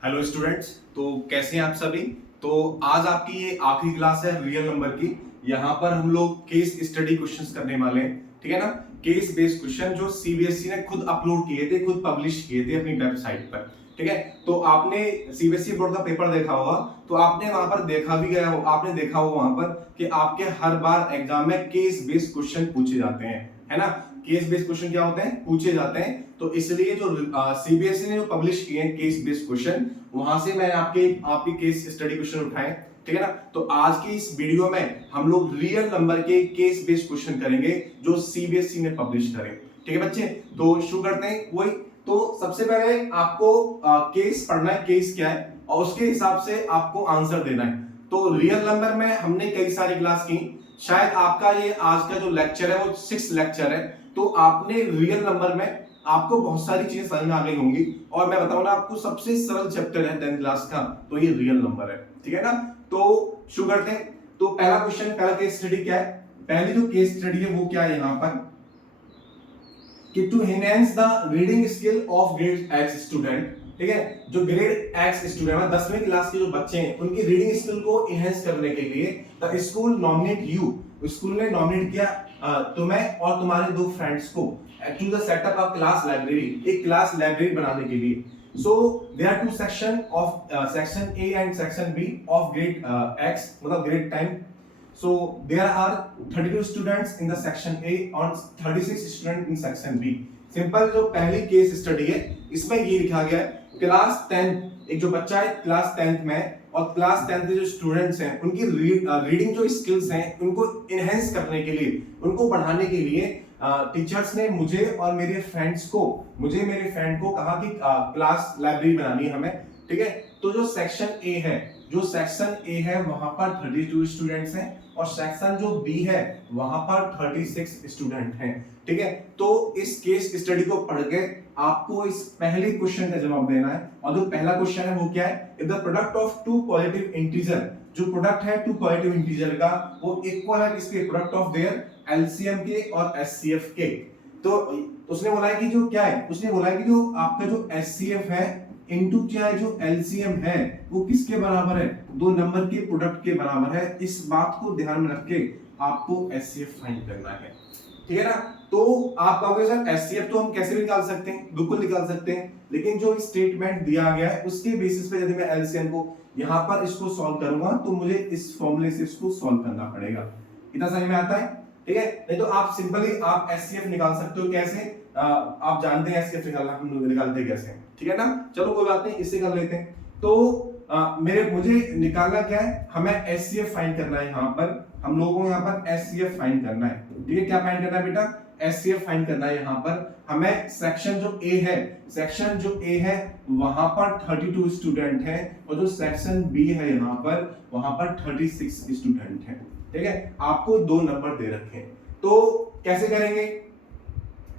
Hello students. तो कैसे हैं आप सभी। तो आज आपकी ये आखिरी क्लास है रियल नंबर की। यहाँ पर हम लोग केस स्टडी क्वेश्चंस करने वाले हैं, ठीक है ना। केस बेस्ड क्वेश्चन जो सीबीएसई ने खुद अपलोड किए थे, खुद पब्लिश किए थे अपनी वेबसाइट पर, ठीक है। तो आपने सीबीएसई बोर्ड का पेपर देखा होगा, तो आपने वहां पर देखा भी गया हो, आपने देखा होगा वहां पर कि आपके हर बार एग्जाम में केस बेस्ड क्वेश्चन पूछे जाते हैं, है ना। केस बेस्ड क्वेश्चन क्या होते हैं, पूछे जाते हैं। तो इसलिए जो सीबीएसई ने जो पब्लिश किए हैं केस बेस्ड क्वेश्चन, वहां से मैं आपके केस स्टडी क्वेश्चन उठाए, ठीक है ना। तो आज की इस वीडियो में हम लोग रियल नंबर के केस बेस्ड क्वेश्चन करेंगे जो सीबीएसई ने पब्लिश करे, ठीक है बच्चे। तो शुरू करते हैं। वही तो सबसे पहले आपको केस पढ़ना है, केस क्या है, और उसके हिसाब से आपको आंसर देना है। तो रियल नंबर में हमने कई सारी क्लास की, शायद आपका ये आज का जो लेक्चर है वो 6 लेक्चर है। तो आपने रियल नंबर में आपको बहुत सारी चीजें समझ में आ गई होंगी, और मैं बताऊं ना, आपको सबसे सरल चैप्टर है 10th क्लास का, तो ये रियल नंबर है, ठीक है ना। तो शुरू करते हैं। तो पहला क्वेश्चन, पहला केस स्टडी क्या है, पहली जो केस स्टडी है वो क्या है यहाँ पर, कि to enhance the reading skill of grade X student, ठीक है। जो ग्रेड एक्स स्टूडेंट है, 10वीं क्लास के जो बच्चे हैं, उनकी रीडिंग स्किल को एनहांस करने के लिए the school nominate you, school ने नॉमिनेट किया तुम्हें और तुम्हारे दो फ्रेंड्स को to the setup of class library, एक क्लास लाइब्रेरी बनाने के लिए। So there are two section of section A and section B of grade X, मतलब grade 10। So there are 32 students in the section A और 36 students in section B। Simple जो पहली case study है, इसमें ये लिखा गया है क्लास 10, एक जो बच्चा है क्लास 10 में, और क्लास 10 के जो स्टूडेंट्स हैं उनकी रीडिंग जो स्किल्स हैं उनको इनहेंस करने के लिए, उनको बढ़ाने के लिए टीचर्स ने मुझे और मेरे फ्रेंड्स को, मुझे मेरे फ्रेंड को कहा कि क्लास लाइब्रेरी बनानी है हमें, ठीक है। तो जो सेक्शन ए है, जो सेक्शन ए है वहां पर 32 स्टूडेंट्स हैं, और सेक्शन जो बी है वहां पर 36 स्टूडेंट हैं, ठीक है। तो इस केस स्टडी को पढ़ के आपको इस पहले क्वेश्चन का जवाब देना है। और जो पहला क्वेश्चन है वो क्या है, if the product of two positive integer, जो प्रोडक्ट है टू पॉजिटिव इंटीजर का, वो इक्वल है किसके, प्रोडक्ट ऑफ देयर एलसीएम के और एचसीएफ के। तो उसने बोला है कि जो क्या है, उसने बोला है कि जो आपका जो एचसीएफ है इनटू क्या है, जो एलसीएम है वो किसके बराबर है, दो नंबर के प्रोडक्ट के बराबर है। इस बात को ध्यान में रख के आपको एचसीएफ फाइंड करना है, ठीक है ना। तो आप कहोगे सर एचसीएफ तो हम कैसे भी निकाल सकते हैं, बिल्कुल निकाल सकते हैं, लेकिन जो स्टेटमेंट दिया गया है उसके बेसिस पे यदि मैं एलसीएम को यहां पर इसको सॉल्व करूंगा तो मुझे इस फॉर्मूले से इसको सॉल्व करना पड़ेगा। इतना समझ में आता है, ठीक है। नहीं तो आप सिंपली आप एचसीएफ निकाल सकते हो, कैसे, आप जानते हैं एचसीएफ निकालते कैसे, ठीक है ना। चलो कोई बात नहीं, इससे कर लेते हैं। तो मुझे निकालना क्या है, हमें एचसीएफ फाइंड करना है। यहाँ पर हम लोगों को यहाँ पर एचसीएफ फाइंड करना है, ठीक है। क्या फाइंड करना है बेटा, एचसीएफ फाइंड करना है। यहाँ पर हमें सेक्शन जो ए है, सेक्शन जो ए है वहां पर 32 स्टूडेंट हैं, और जो सेक्शन बी है यहाँ पर वहां पर 36 स्टूडेंट हैं, ठीक है। आपको दो नंबर दे रखे हैं। तो कैसे करेंगे,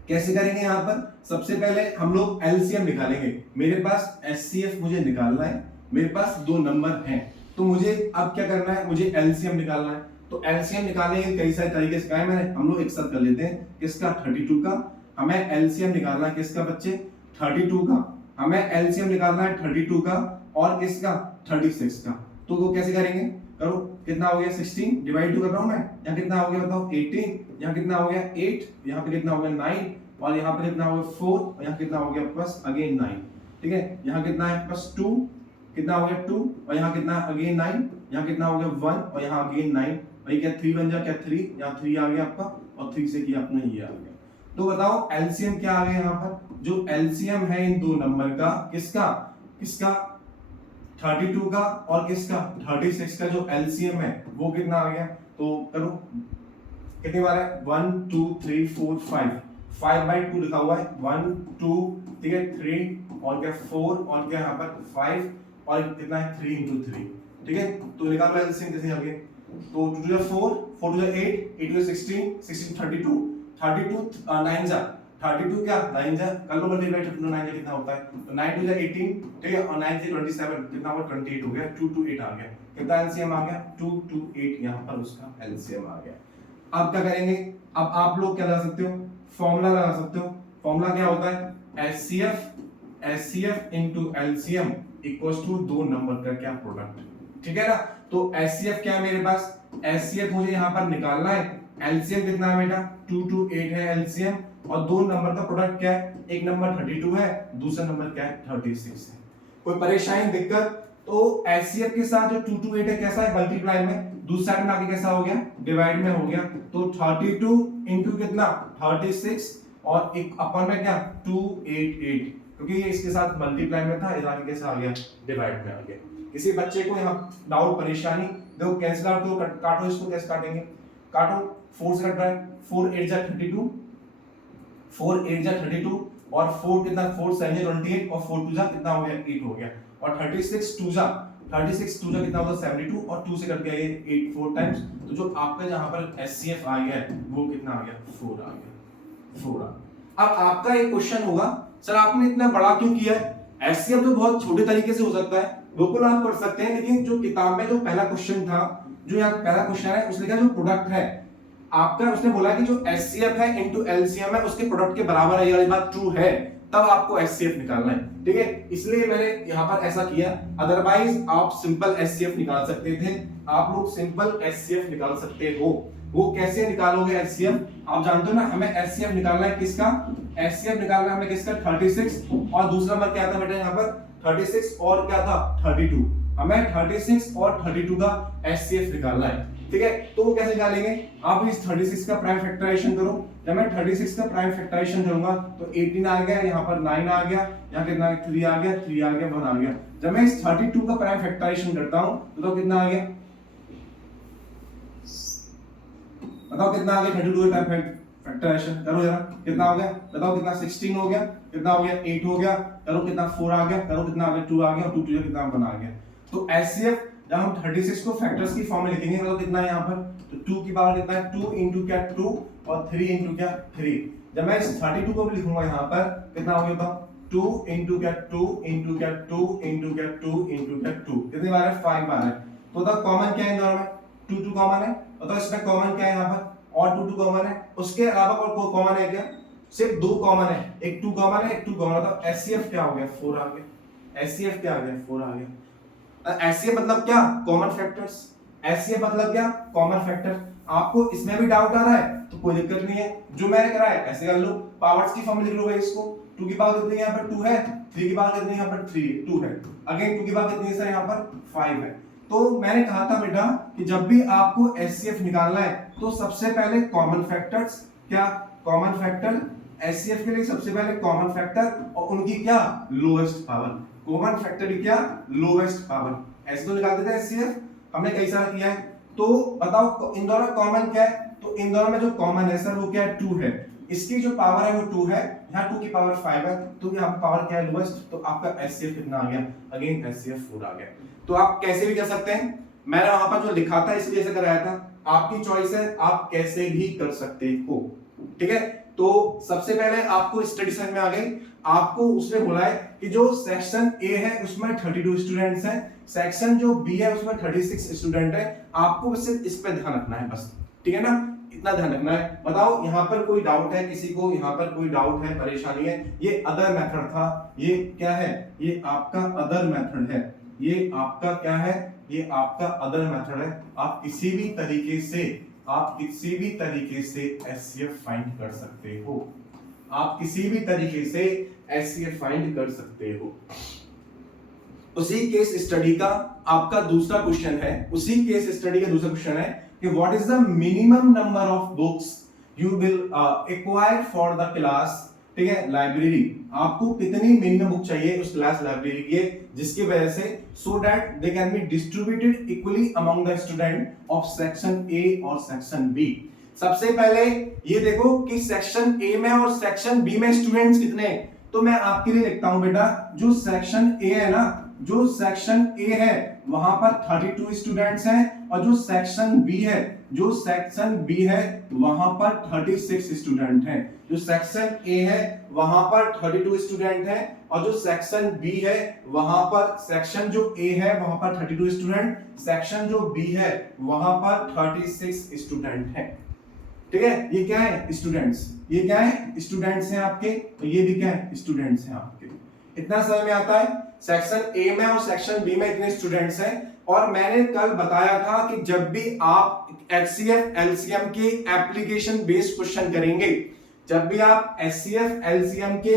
कैसे करेंगे, यहाँ पर सबसे पहले हम लोग एलसीएम निकालेंगे। मेरे पास एचसीएफ मुझे निकालना है, मेरे पास दो नंबर हैं, तो मुझे अब क्या करना है, मुझे एलसीएम निकालना है। तो एलसीएम निकालने के कई सारे तरीके सिखाए मैंने, हम लोग एक साथ कर लेते हैं। किसका, 32 का। हमें एलसीएम निकालना है किसका बच्चे, 32 का। हमें एलसीएम निकालना है 32 का, और किसका, 36 का। तो वो कैसे करेंगे, करो। कितना हो गया 16, डिवाइड 2 कर रहा हूं मैं, यहाँ कितना हो गया बताओ 18, यहाँ कितना हो गया 8, यहाँ पे कितना हो गया 9, और यहाँ पे कितना हो गया 4, और यहाँ कितना हो गया प्लस अगेन 9, ठीक है। यहाँ कितना है प्लस 2, कितना हो गया 2, और यहाँ कितना अगेन 9, यहाँ कितना हो गया 1, और यहाँ अगेन 9, भाई क्या 3 बन जा, क्या 3, यहाँ 3 आ गया आपका, और 3 से किया अपना ये आ गया। तो बताओ एलसीएम क्या आ गया यहाँ पर, जो एलसीएम है इन दो नंबर का, किसका, किसका 32 का, और किसका 36 का, जो एलसीएम है वो कितना आ गया। तो करो, कितनी बार है, 1 2 3 4 5/2 लिखा हुआ है, 1 2, ठीक है, 3, और क्या 4, और क्या यहाँ पर 5, और कितना है 3 into 3, ठीक है। तो निकालो एलसीएम कैसे आगे। तो 2 to 4, 4 to 8, 8 to 16, 16 32, 32 9 जा 32, क्या 9 जा कर लो मल्टीप्लाई, 32 9 जा कितना होता है, तो 9 to 18, ठीक है, और 9 से 27 कितना हुआ 28 हो गया, 2 to 8 आ गया। कितना एलसीएम आ गया, 2 to 8, यहाँ पर उसका एलसीएम आ गया। अब क्या करेंगे, अब आप लोग क्या लगा सकते हो, फॉर्मूला लगा सकते हो। फॉर्मूला क्या होता है, HCF, HCF into LCM equals to दो नंबर का क्या प्रोडक्ट, ठीक है ना। तो एचसीएफ क्या है मेरे पास, एचसीएफ मुझे यहाँ पर निकालना है, एलसीएम कितना है बेटा 2 to 8 है एलसीएम, और दो नंबर का प्रोडक्ट क्या है, एक नंबर 32 है, दूसरा नंबर क्या है 36 है। कोई परेशानी दिक्कत, तो एचसीएफ के साथ जो 2 to 8 है कैसा है मल्टीप्लाई में, दूसरा साइड में आके कैसा हो गया डिवाइड में हो गया, तो 32 इंटू कितना 36 और एक अपन में क्या 288, क्योंकि ये इसके साथ मल्टीप्लाई में था, इधर आके कैसा आ गया डिवाइड में आ गया। किसी बच्चे को यहाँ डाउट परेशानी, देखो कैंसिल आउट करो, काटो इसको, कैसे काटेंगे, काटो 4 से कट रहा है, 4 8 जा 32, 4 8 जा 32 और 4 कितना 4 7 जा 28 और 4 2 जा कितना हो गया 8 हो गया, और 36 2 जा कितना होगा 72 और 2 से कट गया ये 8 4 टाइम्स, तो जो आपका जहां पर एचसीएफ आ गया है वो कितना आ गया 4 आ गया, 4 आ गया। अब आपका एक क्वेश्चन होगा सर आपने इतना बड़ा क्यों किया है, एचसीएफ तो बहुत छोटे तरीके से हो सकता है, बिल्कुल आप कर सकते हैं, लेकिन जो किताब में जो पहला क्वेश्चन था, जो यहाँ पहला क्वेश्चन है उसने कहा जो प्रोडक्ट है आपका, उसने बोला कि जो एचसीएफ है इनटू एलसीएम है उसके प्रोडक्ट के बराबर है, ये वाली बात ट्रू है, तब आपको एचसीएफ निकालना है, ठीक है। इसलिए मैंने यहाँ पर ऐसा किया, अदरवाइज आप सिंपल एचसीएफ निकाल सकते थे, आप लोग सिंपल एचसीएफ निकाल सकते हो। वो कैसे निकालोगे एचसीएफ, आप जानते हो ना, हमें एचसीएफ निकालना है किसका, एचसीएफ निकालना है हमें किसका 36, और दूसरा नंबर क्या था बेटा यहाँ पर 36 और क्या था 32, हमें 36 और 32 का एचसीएफ निकालना है, ठीक है। तो वो कैसे निकालेंगे, आप इस 36 का प्राइम फैक्टराइजेशन करो, जब मैं 36 का प्राइम फैक्टराइजेशन करूंगा तो 18 आ गया, यहाँ पर 9 आ गया, यहाँ कितना 3 आ गया, 3 आ गया, 1 आ गया। जब मैं इस 32 का प्राइम फैक्टराइजेशन करता हूं तो कितना आ गया, बताओ कितना आ गया, 32 का प्राइम फैक्टराइजेशन करो जरा, कितना हो गया बताओ, कितना 16 हो गया, कितना हो गया 8 हो गया, करो कितना 4 आ गया, करो कितना आ गया 2 आ गया, 2 2 कितना 1 आ गया। तो एचसीएफ जब हम 36 को फैक्टर्स की फॉर्म में लिखेंगे तो कितना है यहाँ पर, तो 2 की पावर कितना है 2 इंटू क्या 2 और 3 इंटू क्या 3। जब मैं इस 32 को भी लिखूंगा यहाँ पर कितना हो गया बताओ, 2 इंटू क्या 2 इंटू क्या 2 इंटू क्या 2 इंटू क्या 2, कितनी बार है 5 बार है। तो बताओ कॉमन क्या है इन दोनों में, 2 2 कॉमन है, बताओ इसमें कॉमन क्या है यहाँ पर, और 2 2 कॉमन है, उसके अलावा और कोई कॉमन है क्या, सिर्फ 2 कॉमन है, एक 2 कॉमन है, एक 2 कॉमन है, तो एचसीएफ क्या हो गया 4 आ गया, एचसीएफ क्या आ गया 4 आ गया। एचसीएफ मतलब क्या, कॉमन फैक्टर्स, एचसीएफ मतलब क्या कॉमन फैक्टर। आपको इसमें भी डाउट आ रहा है तो कोई दिक्कत नहीं है, जो मैंने करा है ऐसे कर लो, पावर्स की फॉर्म में लिख लो भाई इसको, 2 की पावर कितनी यहाँ पर 2 है, 3 की पावर कितनी यहाँ पर 2 है, अगेन 2 की पावर कितनी है सर यहाँ पर 5 है। तो मैंने कहा था बेटा कि जब भी आपको एचसीएफ निकालना है तो सबसे पहले कॉमन फैक्टर्स, क्या कॉमन फैक्टर, एचसीएफ के लिए सबसे पहले कॉमन फैक्टर और उनकी क्या लोएस्ट पावर, कॉमन फैक्टर की क्या लोएस्ट पावर, ऐसे तो निकाल देते हैं एचसीएफ, हमने कई सारा किया है। तो बताओ इन दोनों कॉमन क्या है, तो इन दोनों में जो कॉमन है सर वो क्या है 2 है, इसकी जो पावर है वो 2 है, यहाँ 2 की पावर 5 है, तो यहाँ पर पावर क्या है लोएस्ट, तो आपका एचसीएफ कितना आ गया, अगेन एचसीएफ 4 आ गया। तो आप कैसे भी कर सकते हैं, मैंने वहां पर जो लिखा था इसलिए ऐसे कराया था, आपकी चॉइस है, आप कैसे भी कर सकते हो, ठीक है। तो सबसे पहले आपको स्टडी समझ में आ गई, आपको उसने बोला है कि जो सेक्शन ए है उसमें 32 स्टूडेंट्स हैं, सेक्शन जो बी है उसमें 36 स्टूडेंट है, आपको सिर्फ इस पे ध्यान रखना है बस, ठीक है ना, इतना ध्यान रखना है। बताओ यहाँ पर कोई डाउट है किसी को, यहाँ पर कोई डाउट है परेशानी है, ये अदर मेथड था, ये क्या है, ये आपका अदर मेथड है, ये आपका क्या है, ये आपका अदर मेथड है, आप किसी भी तरीके से एचसीएफ फाइंड कर सकते हो, आप किसी भी तरीके से एचसीएफ फाइंड कर सकते हो। उसी केस स्टडी का आपका दूसरा क्वेश्चन है, उसी केस स्टडी का दूसरा क्वेश्चन है कि what is the minimum number of books you will acquire for the class, ठीक है, लाइब्रेरी, आपको कितनी मिनिमम बुक चाहिए उस क्लास लाइब्रेरी के, जिसकी वजह से so that they can be distributed equally among the student of section ए और सेक्शन बी। सबसे पहले ये देखो कि सेक्शन ए में और सेक्शन बी में स्टूडेंट्स कितने हैं, तो मैं आपके लिए लिखता हूं बेटा, जो सेक्शन ए है ना, जो सेक्शन ए है वहां पर 32 स्टूडेंट्स हैं, और जो सेक्शन बी है, जो सेक्शन बी है वहां पर 36 स्टूडेंट हैं, जो सेक्शन ए है वहां पर 32 स्टूडेंट हैं, और जो सेक्शन बी है वहां पर, सेक्शन जो ए है वहां पर 32 स्टूडेंट, सेक्शन जो बी है वहां पर 36 स्टूडेंट हैं, ठीक है। ये क्या है स्टूडेंट्स, ये क्या है स्टूडेंट्स हैं आपके, तो ये भी क्या है स्टूडेंट्स हैं आपके, इतना समझ में आता है। सेक्शन ए में और सेक्शन बी में इतने स्टूडेंट्स हैं, और मैंने कल बताया था कि जब भी आप एचसीएफ एलसीएम के एप्लीकेशन बेस्ड क्वेश्चन करेंगे, जब भी आप एचसीएफ एलसीएम के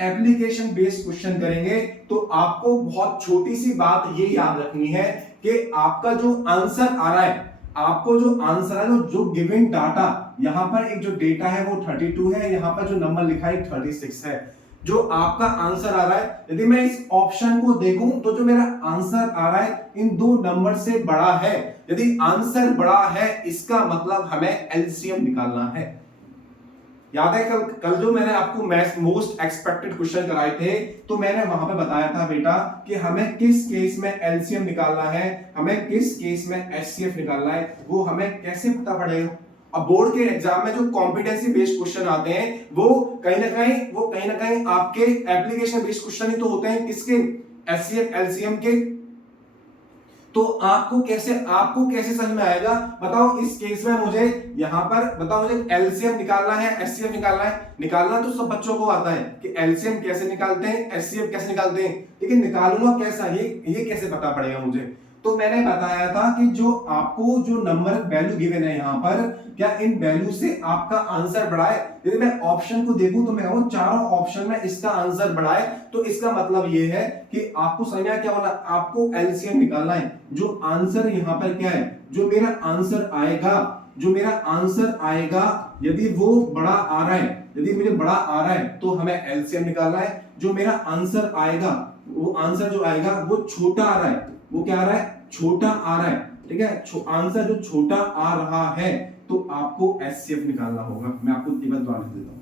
एप्लीकेशन बेस्ड क्वेश्चन करेंगे, तो आपको बहुत छोटी सी बात ये याद रखनी है कि आपका जो आंसर आ रहा है, आपको जो आंसर है, जो गिवन डाटा, यहां पर एक जो डेटा है वो 32 है, यहां पर जो नंबर लिखा है 36 है, जो आपका आंसर आ रहा है, यदि मैं इस ऑप्शन को देखूं तो जो मेरा आंसर आ रहा है इन दो नंबर से बड़ा है। यदि आंसर बड़ा है इसका मतलब हमें एलसीएम निकालना है। याद है कल जो मैंने आपको मोस्ट एक्सपेक्टेड क्वेश्चन कराए थे, तो मैंने वहां पे बताया था बेटा कि हमें किस केस में एलसीएम निकालना है, हमें किस केस में एचसीएफ निकालना है, वो हमें कैसे पता पड़ेगा। अब बोर्ड के एग्जाम में जो कॉम्पिटेंसी बेस्ड क्वेश्चन आते हैं वो कहीं ना कहीं आपके एप्लीकेशन बेस्ड क्वेश्चन ही तो होते हैं, किसके, एचसीएफ एलसीएम के। तो आपको कैसे समझ में आएगा, बताओ इस केस में मुझे यहां पर बताओ, मुझे एलसीएम निकालना है, एचसीएफ निकालना है। निकालना तो सब बच्चों को आता है कि एलसीएम कैसे निकालते हैं, एचसीएफ कैसे निकालते हैं, लेकिन निकालूंगा कैसा, ये कैसे पता पड़ेगा मुझे। तो मैंने बताया था कि जो आपको जो नंबर वैल्यू गिवन है यहां पर, क्या इन वैल्यू से आपका आंसर बड़ा है। यदि मैं ऑप्शन को देखूं तो मैं कहूं चारों ऑप्शन में इसका आंसर बड़ा है, तो इसका मतलब ये है कि आपको समझ में क्या बोला, आपको एलसीएम निकालना है। जो आंसर यहां पर क्या है, जो मेरा आंसर आएगा, यदि वो बड़ा आ रहा है, यदि मुझे बड़ा आ रहा है तो हमें एलसीएम निकालना है। जो मेरा आंसर आएगा, वो आंसर जो आएगा वो छोटा आ रहा है, वो क्या आ रहा है, छोटा आ रहा है, ठीक है। आंसर जो छोटा आ रहा है तो आपको एचसीएफ निकालना होगा। मैं आपको एक बार दोबारा देता हूं,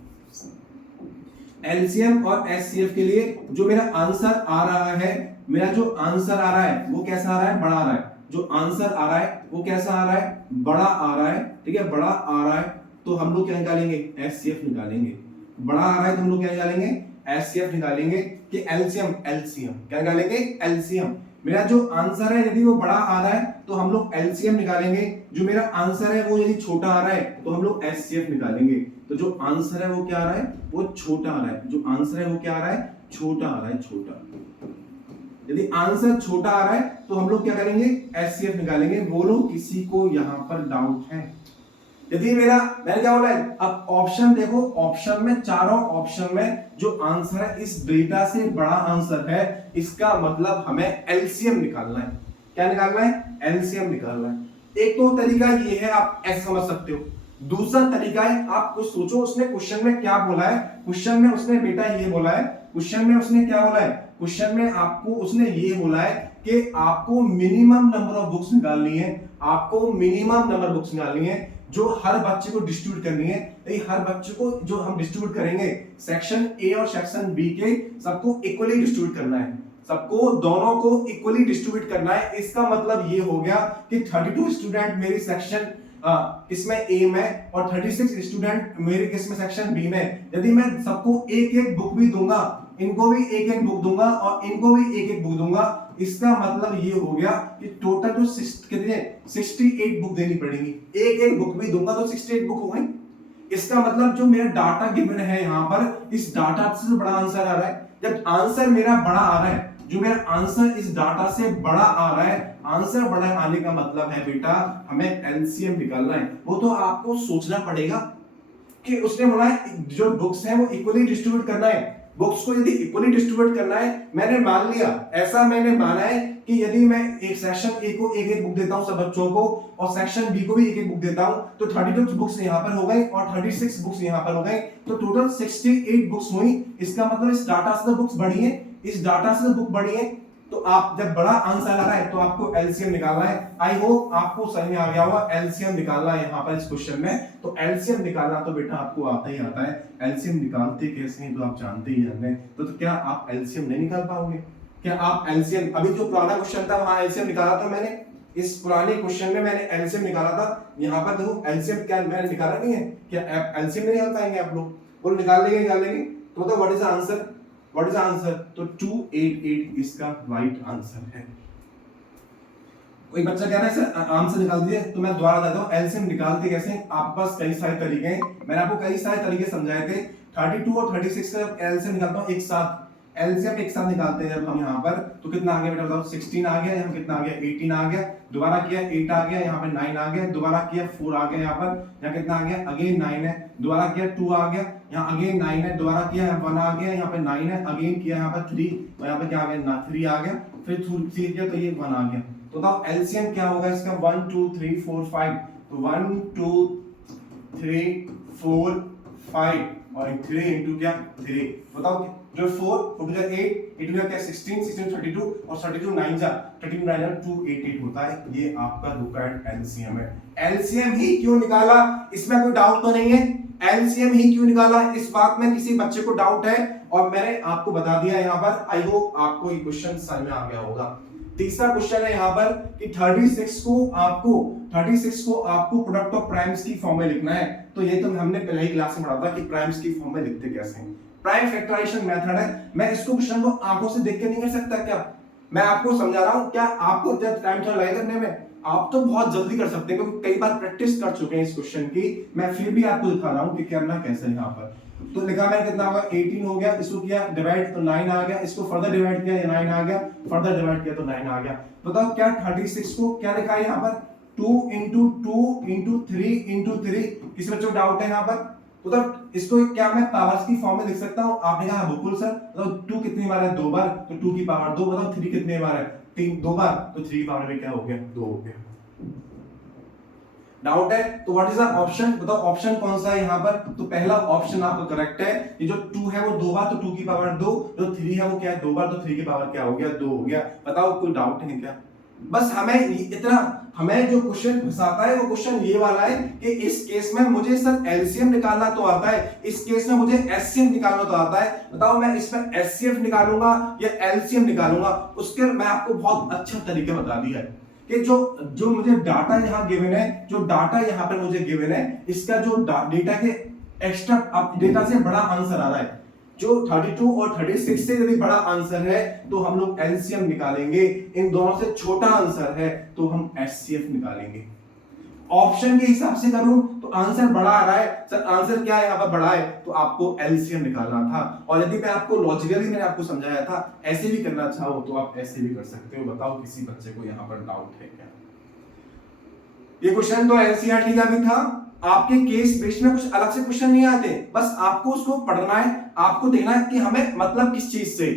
एलसीएम और एचसीएफ के लिए जो मेरा आंसर आ रहा है, मेरा जो आंसर आ रहा है वो कैसा आ रहा है, बड़ा आ रहा है। जो आंसर आ रहा है वो कैसा आ रहा है, बड़ा आ रहा है, ठीक है, बड़ा आ रहा है। तो हम लोग क्या निकालेंगे, एचसीएफ निकालेंगे। बड़ा आ रहा है तो हम लोग क्या निकालेंगे, एचसीएफ निकालेंगे। कि एलसीएम क्या निकालेंगे, एलसीएम। मेरा जो आंसर है यदि वो बड़ा आ रहा है तो हम लोग एलसीएम निकालेंगे। जो मेरा आंसर है वो यदि छोटा आ रहा है तो हम लोग एचसीएफ निकालेंगे। तो जो आंसर है वो क्या आ रहा है, वो छोटा आ रहा है। जो आंसर है वो क्या आ रहा है, छोटा आ रहा है, छोटा। यदि आंसर छोटा आ रहा है तो हम लोग क्या करेंगे, एचसीएफ निकालेंगे। बोलो किसी को यहां पर डाउट है। यदि मैंने क्या बोला है, अब ऑप्शन देखो, ऑप्शन में, चारों ऑप्शन में जो आंसर है इस डेटा से बड़ा आंसर है, इसका मतलब हमें एलसीएम निकालना है। क्या निकालना है, एलसीएम निकालना है। एक तो तरीका ये है, आप ऐसे समझ सकते हो। दूसरा तरीका है, आप कुछ सोचो उसने क्वेश्चन में क्या बोला है। क्वेश्चन में उसने बेटा ये बोला है, क्वेश्चन में उसने क्या बोला है, क्वेश्चन में आपको उसने ये बोला है कि आपको मिनिमम नंबर ऑफ बुक्स निकालनी है, आपको मिनिमम नंबर बुक्स निकालनी है जो हर बच्चे को डिस्ट्रीब्यूट करनी है। हर बच्चे को जो हम डिस्ट्रीब्यूट करेंगे, सेक्शन ए और सेक्शन बी के सबको इक्वली डिस्ट्रीब्यूट करना है, सबको दोनों को इक्वली डिस्ट्रीब्यूट करना है। इसका मतलब ये हो गया कि 32 स्टूडेंट मेरी सेक्शन इसमें ए में और 36 स्टूडेंट मेरे किसमें, सेक्शन बी में। यदि मैं सबको एक एक बुक भी दूंगा, इनको भी एक एक बुक दूंगा और इनको भी एक एक बुक दूंगा, इसका मतलब ये हो गया कि टोटल जो कितने 68 बुक देनी पड़ेगी। एक एक बुक भी दूंगा तो 68 बुक हो गई। इसका मतलब जो मेरा डाटा गिवन है यहां पर, इस डाटा से बड़ा आंसर आ रहा है। जब आंसर मेरा बड़ा आ रहा है, जो मेरा आंसर इस डाटा से बड़ा आ रहा है, आंसर बड़ा आने का मतलब है बेटा हमें एलसीएम निकालना है। वो तो आपको सोचना पड़ेगा कि उसने बोला है जो बुक्स हैं वो इक्वली डिस्ट्रीब्यूट करना है। बुक्स को यदि इक्वली डिस्ट्रीब्यूट करना है, मैंने मान लिया, ऐसा मैंने माना है कि यदि मैं एक सेक्शन ए को एक एक बुक देता हूं सब बच्चों को और सेक्शन बी को भी एक एक बुक देता हूं, तो 32 बुक्स यहां पर हो गई और 36 बुक्स यहां पर हो गई, तो टोटल 68 बुक्स हुई। इसका मतलब इस डाटा से तो बुक्स बढ़ी है, इस डाटा से बुक बढ़ी है। तो आप जब बड़ा आंसर आ रहा है तो आपको एलसीएम निकालना है। आई होप आपको समझ में आ गया होगा एलसीएम निकालना है यहाँ पर इस क्वेश्चन में। तो एलसीएम निकालना तो बेटा आपको आता ही आता है। एलसीएम निकालते कैसे हैं तो आप जानते ही हैं। तो क्या आप एलसीएम नहीं निकाल पाओगे? क्या आप एलसीएम, अभी जो पुराना क्वेश्चन था वहां एलसीएम निकाला था मैंने, इस पुराने क्वेश्चन में मैंने एलसीएम निकाला था। यहाँ पर देखो एलसीएम क्या मैंने निकाला नहीं है, क्या एलसीएम नहीं निकाल पाएंगे आप लोग? बोलो निकाल लेंगे। तो what is the answer? What is the answer? तो 288 इसका राइट आंसर है। कोई बच्चा कह रहा है सर आंसर निकाल दिए, तो मैं दोबारा बताता हूँ एलसीएम निकालते कैसे। आपके पास कई सारे तरीके हैं, मैंने आपको कई सारे तरीके समझाए थे। 32 और 36 का एलसीएम निकालता हूँ एक साथ। एलसीएम एक साथ निकालते हैं जब हम यहाँ पर, तो कितना आ गया बेटा बताओ, 16 आ गया, यहाँ कितना आ गया 18 आ गया, दोबारा किया 8 आ गया, यहाँ पे 9 आ गया, दोबारा किया 4 आ गया, यहाँ पर यहाँ कितना आ गया अगेन 9 है, दोबारा किया 2 आ गया, यहाँ अगेन 9 है, दोबारा किया 1 आ गया, यहाँ पे 9 है, अगेन किया यहाँ पर 3, और यहाँ पे क्या आ गया 3 आ गया, फिर 3 किया तो ये 1 आ गया। तो बताओ एलसीएम क्या होगा इसका, 1 2 3 4 5, तो 1 2 3 4 5 और 3 into क्या 3, बताओ जो 4 4 जा 8 8 जा क्या 16 16 32 और 32 9 जा 13 9 जा 288 होता है। ये आपका रिक्वायर्ड एलसीएम है। एलसीएम ही क्यों निकाला, इसमें कोई डाउट तो नहीं है, एलसीएम ही क्यों निकाला, इस बात में किसी बच्चे को डाउट है और मैंने आपको बता दिया यहाँ पर। आई होप आपको ये क्वेश्चन समझ में आ गया होगा। तीसरा क्वेश्चन है यहाँ पर कि 36 को आपको प्रोडक्ट ऑफ प्राइम्स की फॉर्म में लिखना है। तो ये तो हमने पहले ही क्लास में पढ़ा था कि प्राइम्स की फॉर्म में लिखते कैसे हैं। प्राइम फैक्टराइजेशन मेथड है। मैं इसको क्वेश्चन को आंखों से देख के नहीं कर सकता क्या, मैं आपको समझा रहा हूं, क्या आपको टाइम थोड़ा लगेगा करने में, आप तो बहुत जल्दी कर सकते हैं क्योंकि कई बार प्रैक्टिस कर चुके हैं इस क्वेश्चन की। मैं फिर भी आपको दिखा रहा हूं कि करना कैसे है। यहाँ पर तो लिखा मैंने कितना होगा 18 हो गया, इसको किया डिवाइड तो 9 आ गया, इसको फर्दर डिवाइड किया 9 आ गया, फर्दर डिवाइड किया तो 9 आ गया। बताओ क्या 36 को क्या लिखा है यहाँ पर 2 into 2 into 3 into 3, किसी बच्चों को डाउट है यहाँ पर, तो इसको क्या मैं पावर्स की फॉर्म में लिख सकता हूँ। आपने कहा बिल्कुल सर, तो 2 कितनी बार है 2 बार, तो 2 की पावर 2, बताओ 3 कितने बार है 3 2 बार, तो 3 की पावर में क्या हो गया 2 हो गया। डाउट है तो व्हाट इज द ऑप्शन, बताओ ऑप्शन कौन सा है यहाँ पर, तो पहला ऑप्शन आपका करेक्ट है। ये जो 2 है वो 2 बार, तो 2 की पावर 2, जो 3 है वो क्या है 2 बार, तो 3 की पावर क्या हो गया 2 हो गया। बताओ कोई डाउट है क्या, बस हमें इतना, हमें जो क्वेश्चन फंसाता है वो क्वेश्चन ये वाला है कि इस केस में मुझे सर एलसीएम निकालना तो आता है, इस केस में मुझे एचसीएफ निकालना तो आता है। बताओ मैं इसमें एचसीएफ निकालूंगा या एलसीएम निकालूंगा, उसके मैं आपको बहुत अच्छा तरीका बता दिया है कि जो मुझे डाटा यहाँ गिवन है, जो डाटा यहाँ पर मुझे गिवन है, इसका जो डेटा के एक्स्ट्रा डेटा से बड़ा आंसर आ रहा है, जो 32 और 36 से यदि बड़ा आंसर है तो हम लोग एलसीएम निकालेंगे, इन दोनों से छोटा आंसर है तो हम एचसीएफ निकालेंगे। ऑप्शन के हिसाब से करूं तो आंसर बड़ा आ रहा है, सर आंसर क्या है यहाँ पर बड़ा है, तो आपको एलसीएम निकालना था। और यदि मैं आपको लॉजिकली मैंने आपको समझाया था, ऐसे भी करना चाहो तो आप ऐसे भी कर सकते हो। बताओ किसी बच्चे को यहाँ पर डाउट है क्या। ये क्वेश्चन तो एनसीईआरटी का भी था, आपके केस बेस्ड में कुछ अलग से क्वेश्चन नहीं आते, बस आपको उसको पढ़ना है, आपको देखना है कि हमें मतलब किस चीज से।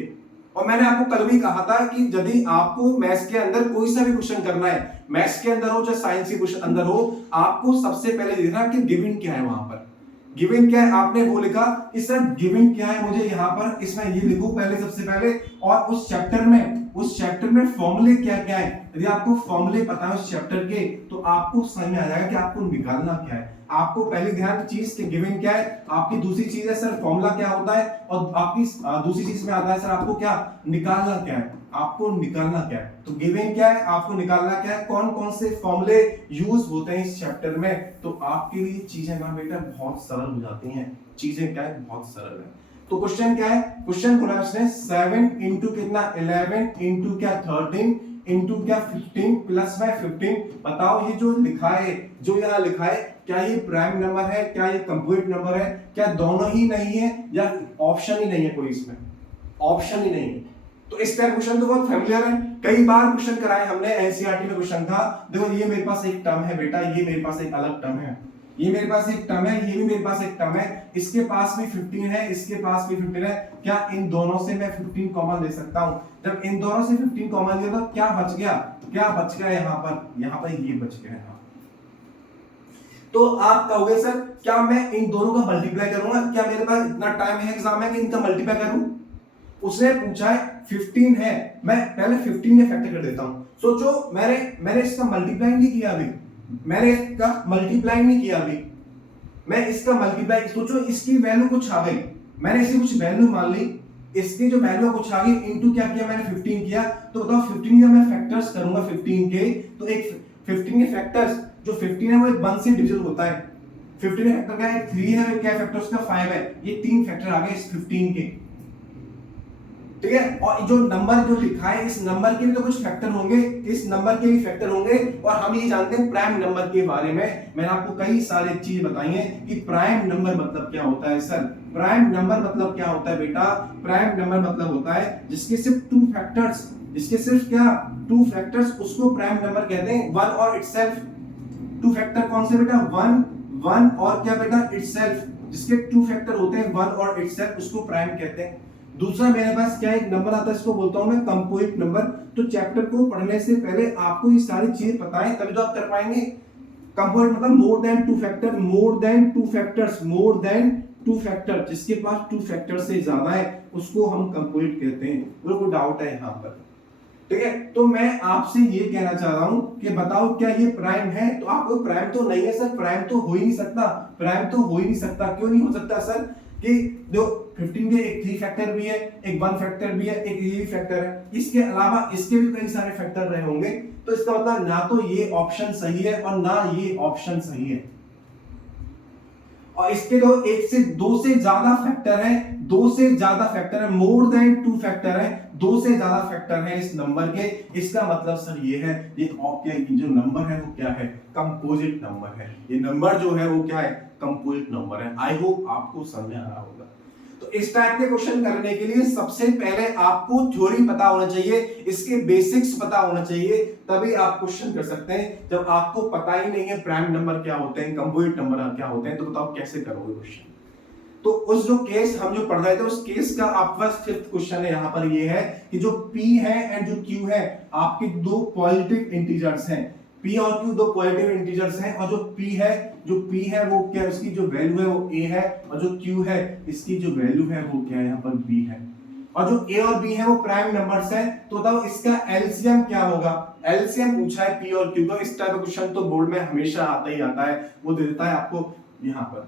और मैंने आपको कल भी कहा था कि यदि आपको मैथ्स के अंदर कोई सा भी क्वेश्चन करना है, मैथ्स के अंदर हो चाहे साइंस के क्वेश्चन अंदर हो, आपको सबसे पहले देखना कि गिवन क्या है। वहां पर गिवन क्या है, आपने वो लिखा कि सर गिवन क्या है, मुझे यहाँ पर इसमें ये लिखो पहले सबसे पहले, और उस चैप्टर में फॉर्मूले क्या क्या है। यदि आपको फॉर्मूले पता है उस चैप्टर के तो आपको समझ में आ जाएगा कि आपको निकालना क्या है। आपको पहले ध्यान चीज के गिवन क्या है, आपकी दूसरी चीज है सर फॉर्मूला क्या होता है, और आपकी दूसरी चीज में आता है सर आपको क्या निकालना क्या है, आपको निकालना क्या है। तो गिवन क्या है, आपको निकालना क्या है, कौन कौन से फॉर्मूले यूज होते हैं इस चैप्टर में, तो आपके लिए चीजें ना बेटा बहुत सरल हो जाती हैं। चीजें क्या है बहुत सरल है। तो क्वेश्चन क्या है, क्वेश्चन बोला उसने 7 इंटू कितना 11 इंटू क्या 13 इंटू क्या 15 प्लस में 15। बताओ ये जो लिखा है, जो यहाँ लिखा है, क्या ये प्राइम नंबर है, क्या ये कंप्लीट नंबर है, क्या दोनों ही नहीं है, या ऑप्शन ही नहीं है कोई, इसमें ऑप्शन ही नहीं है। तो इस टाइप क्वेश्चन तो बहुत फैमिलियर है, कई बार क्वेश्चन कराए हमने, एनसीईआरटी में क्वेश्चन था। देखो ये मेरे पास एक टर्म है बेटा, ये मेरे पास एक अलग टर्म है, ये मेरे पास एक टर्म है, ये भी मेरे पास एक टर्म है, इसके पास भी 15 है, इसके पास भी 15 है। क्या इन दोनों से मैं 15 कॉमन ले सकता हूं? जब इन दोनों से 15 कॉमन लिया तो क्या बच गया, क्या बच गया यहाँ पर ये बच गया यहाँ। तो आप कहोगे सर क्या मैं इन दोनों का मल्टीप्लाई करूंगा, क्या मेरे पास इतना टाइम है एग्जाम में कि इनका मल्टीप्लाई करूं? उसने पूछा है 15 है, मैं पहले 15 में फैक्टर कर देता हूं। सोचो मैंने इसका मल्टीप्लाई नहीं किया अभी, मैंने इसका मल्टीप्लाई नहीं किया अभी, मैं इसका मल्टीप्लाई, सोचो इसकी वैल्यू कुछ आ गई, मैंने इसकी कुछ वैल्यू मान ली, इसकी जो वैल्यू कुछ आ गई, इनटू क्या किया मैंने 15 किया। तो बताओ 15 का मैं फैक्टर्स करूंगा 15 के, तो एक 15 के फैक्टर्स जो 15 है वो एक 1 से डिविजिबल होता है। 15 फैक्टर का एक 3 है, क्या फैक्टर उसका 5 है, ये 3 फैक्टर आ गए इस 15 के, ठीक है। और जो नंबर जो लिखा है, इस नंबर के भी तो कुछ फैक्टर होंगे, इस नंबर के भी फैक्टर होंगे। और हम ये जानते हैं प्राइम नंबर के बारे में, मैंने आपको कई सारी चीज बताई हैं कि प्राइम नंबर मतलब क्या होता है। सर प्राइम नंबर मतलब क्या होता है बेटा? प्राइम नंबर मतलब होता है जिसके सिर्फ टू फैक्टर्स, जिसके सिर्फ क्या टू फैक्टर्स, उसको प्राइम नंबर कहते हैं। वन और इटसेल्फ, टू फैक्टर कौन से बेटा? वन, वन और क्या बेटा? इटसेल्फ, जिसके टू फैक्टर होते हैं वन और इटसेल्फ, उसको प्राइम कहते हैं। दूसरा मेरे पास क्या एक नंबर आता है, इसको बोलता हूं मैं कंपोजिट नंबर। तो चैप्टर को पढ़ने से पहले आपको ये सारी चीजें पता है, तभी तो आप कर पाएंगे। कंपोजिट मतलब more than two factor, more than two factors, more than two factor, जिसके पास टू फैक्टर से ज्यादा है उसको हम कंपोजिट कहते हैं। बोलो कोई डाउट है यहाँ पर? ठीक है, तो मैं आपसे ये कहना चाह रहा हूं कि बताओ क्या ये प्राइम है? तो आपको प्राइम तो नहीं है सर, प्राइम तो हो ही नहीं सकता, प्राइम तो हो ही नहीं सकता। क्यों नहीं हो सकता सर? कि जो 15 के एक 3 फैक्टर भी है, एक 1 फैक्टर भी है, एक ये भी फैक्टर है, इसके अलावा इसके भी कई सारे फैक्टर रहे होंगे। तो इसका मतलब ना तो ये ऑप्शन सही है और ना ये ऑप्शन सही है। और इसके जो एक से दो से ज्यादा फैक्टर है, दो से ज्यादा फैक्टर है, मोर देन टू फैक्टर है, दो से ज्यादा फैक्टर है इस नंबर के। इसका मतलब सर ये है, ये जो नंबर है वो क्या है? कंपोजिट नंबर है। ये नंबर जो है वो क्या है? कंपोजिट नंबर है। आई होप आपको समझ आ रहा होगा। तो इस टाइप के क्वेश्चन करने के लिए सबसे पहले आपको थ्योरी पता होना चाहिए, इसके बेसिक्स पता होना चाहिए, तभी आप क्वेश्चन कर सकते हैं। जब आपको पता ही नहीं है प्राइम नंबर क्या होते हैं, कंपोजिट नंबर क्या होते हैं, तो बताओ कैसे करोगे क्वेश्चन? तो उस जो केस हम जो पढ़ रहे थे, उस केस का आपका फिफ्थ क्वेश्चन है यहाँ पर ये है कि जो P है एंड जो Q है, आपके दो पॉजिटिव इंटीजर्स हैं। P और Q दो पॉजिटिव इंटीजर्स हैं, और जो P है वो क्या, उसकी जो वैल्यू है वो A है, और जो Q है इसकी जो वैल्यू है वो क्या है? यहाँ पर B है। और जो A और B है वो प्राइम नंबर्स हैं। तो बताओ इसका एलसीएम क्या होगा? एलसीएम पूछा है P और Q का। इस टाइप का क्वेश्चन तो बोर्ड में हमेशा आता ही आता है, वो दे देता है आपको यहाँ पर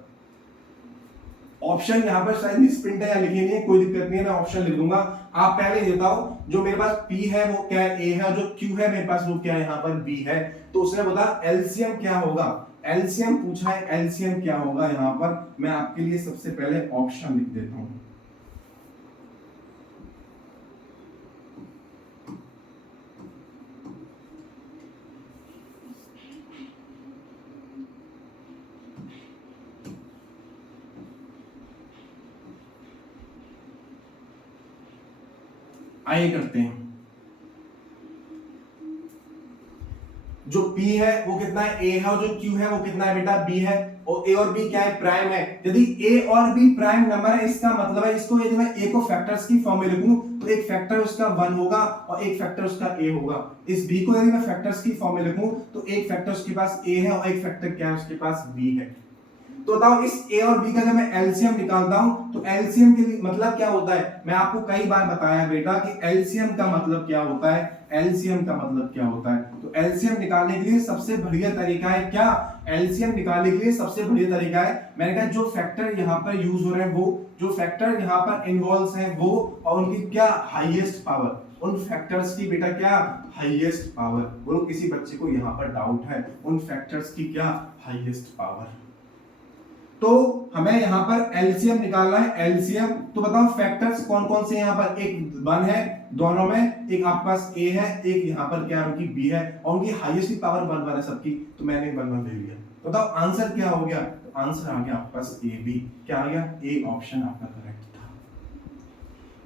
ऑप्शन। यहाँ पर शायद मिसप्रिंट है या लिखी नहीं है, कोई दिक्कत नहीं है, मैं ऑप्शन लिख दूंगा। आप पहले देता हूं, जो मेरे पास P है वो क्या है? A है, और जो Q है मेरे पास वो क्या है? यहाँ पर B है। तो उसने बता एलसीएम क्या होगा? एलसीएम पूछा है, एलसीएम क्या होगा? यहाँ पर मैं आपके लिए सबसे पहले ऑप्शन लिख देता हूं। आइए करते हैं। जो P है वो कितना है? A है, और जो Q है वो कितना है बेटा? B है। और A और B क्या है? प्राइम है। यदि A और B प्राइम नंबर है, इसका मतलब है इसको यदि मैं A को फैक्टर्स की फॉर्म में लिखूं तो एक फैक्टर उसका 1 होगा और एक फैक्टर उसका A होगा। इस B को यदि मैं फैक्टर्स की फॉर्म में लिखूं तो एक फैक्टर उसके पास A है और एक फैक्टर क्या है? उसके पास B है। तो बताओ इस A और B का जब मैं एलसीएम निकालता हूं तो एलसीएम के लिए मतलब क्या होता है? मैं आपको कई बार बताया बेटा कि एलसीएम का मतलब क्या होता है, एलसीएम का मतलब क्या होता है। तो एलसीएम निकालने के लिए सबसे बढ़िया तरीका है क्या? एलसीएम निकालने के लिए सबसे बढ़िया तरीका है, मैंने कहा जो फैक्टर यहाँ पर यूज हो रहे हैं, वो जो फैक्टर यहाँ पर इन्वॉल्व है वो, और उनकी क्या हाईएस्ट पावर, उन फैक्टर्स की बेटा क्या हाईएस्ट पावर। बोलो किसी बच्चे को यहाँ पर डाउट है, उन फैक्टर्स की क्या हाईएस्ट पावर। तो हमें यहाँ पर एलसीएम निकालना है, एलसीएम। तो बताओ फैक्टर्स कौन कौन से यहाँ पर? एक 1 है दोनों में, एक आपके पास A है, एक यहाँ पर क्या उनकी B है, और उनकी हाईएस्ट पावर 1 है सबकी। तो मैंने 1 ले लिया। तो बताओ आंसर क्या हो गया? तो आंसर आ गया आपके पास A B। क्या आ गया? A ऑप्शन आपका करेक्ट था।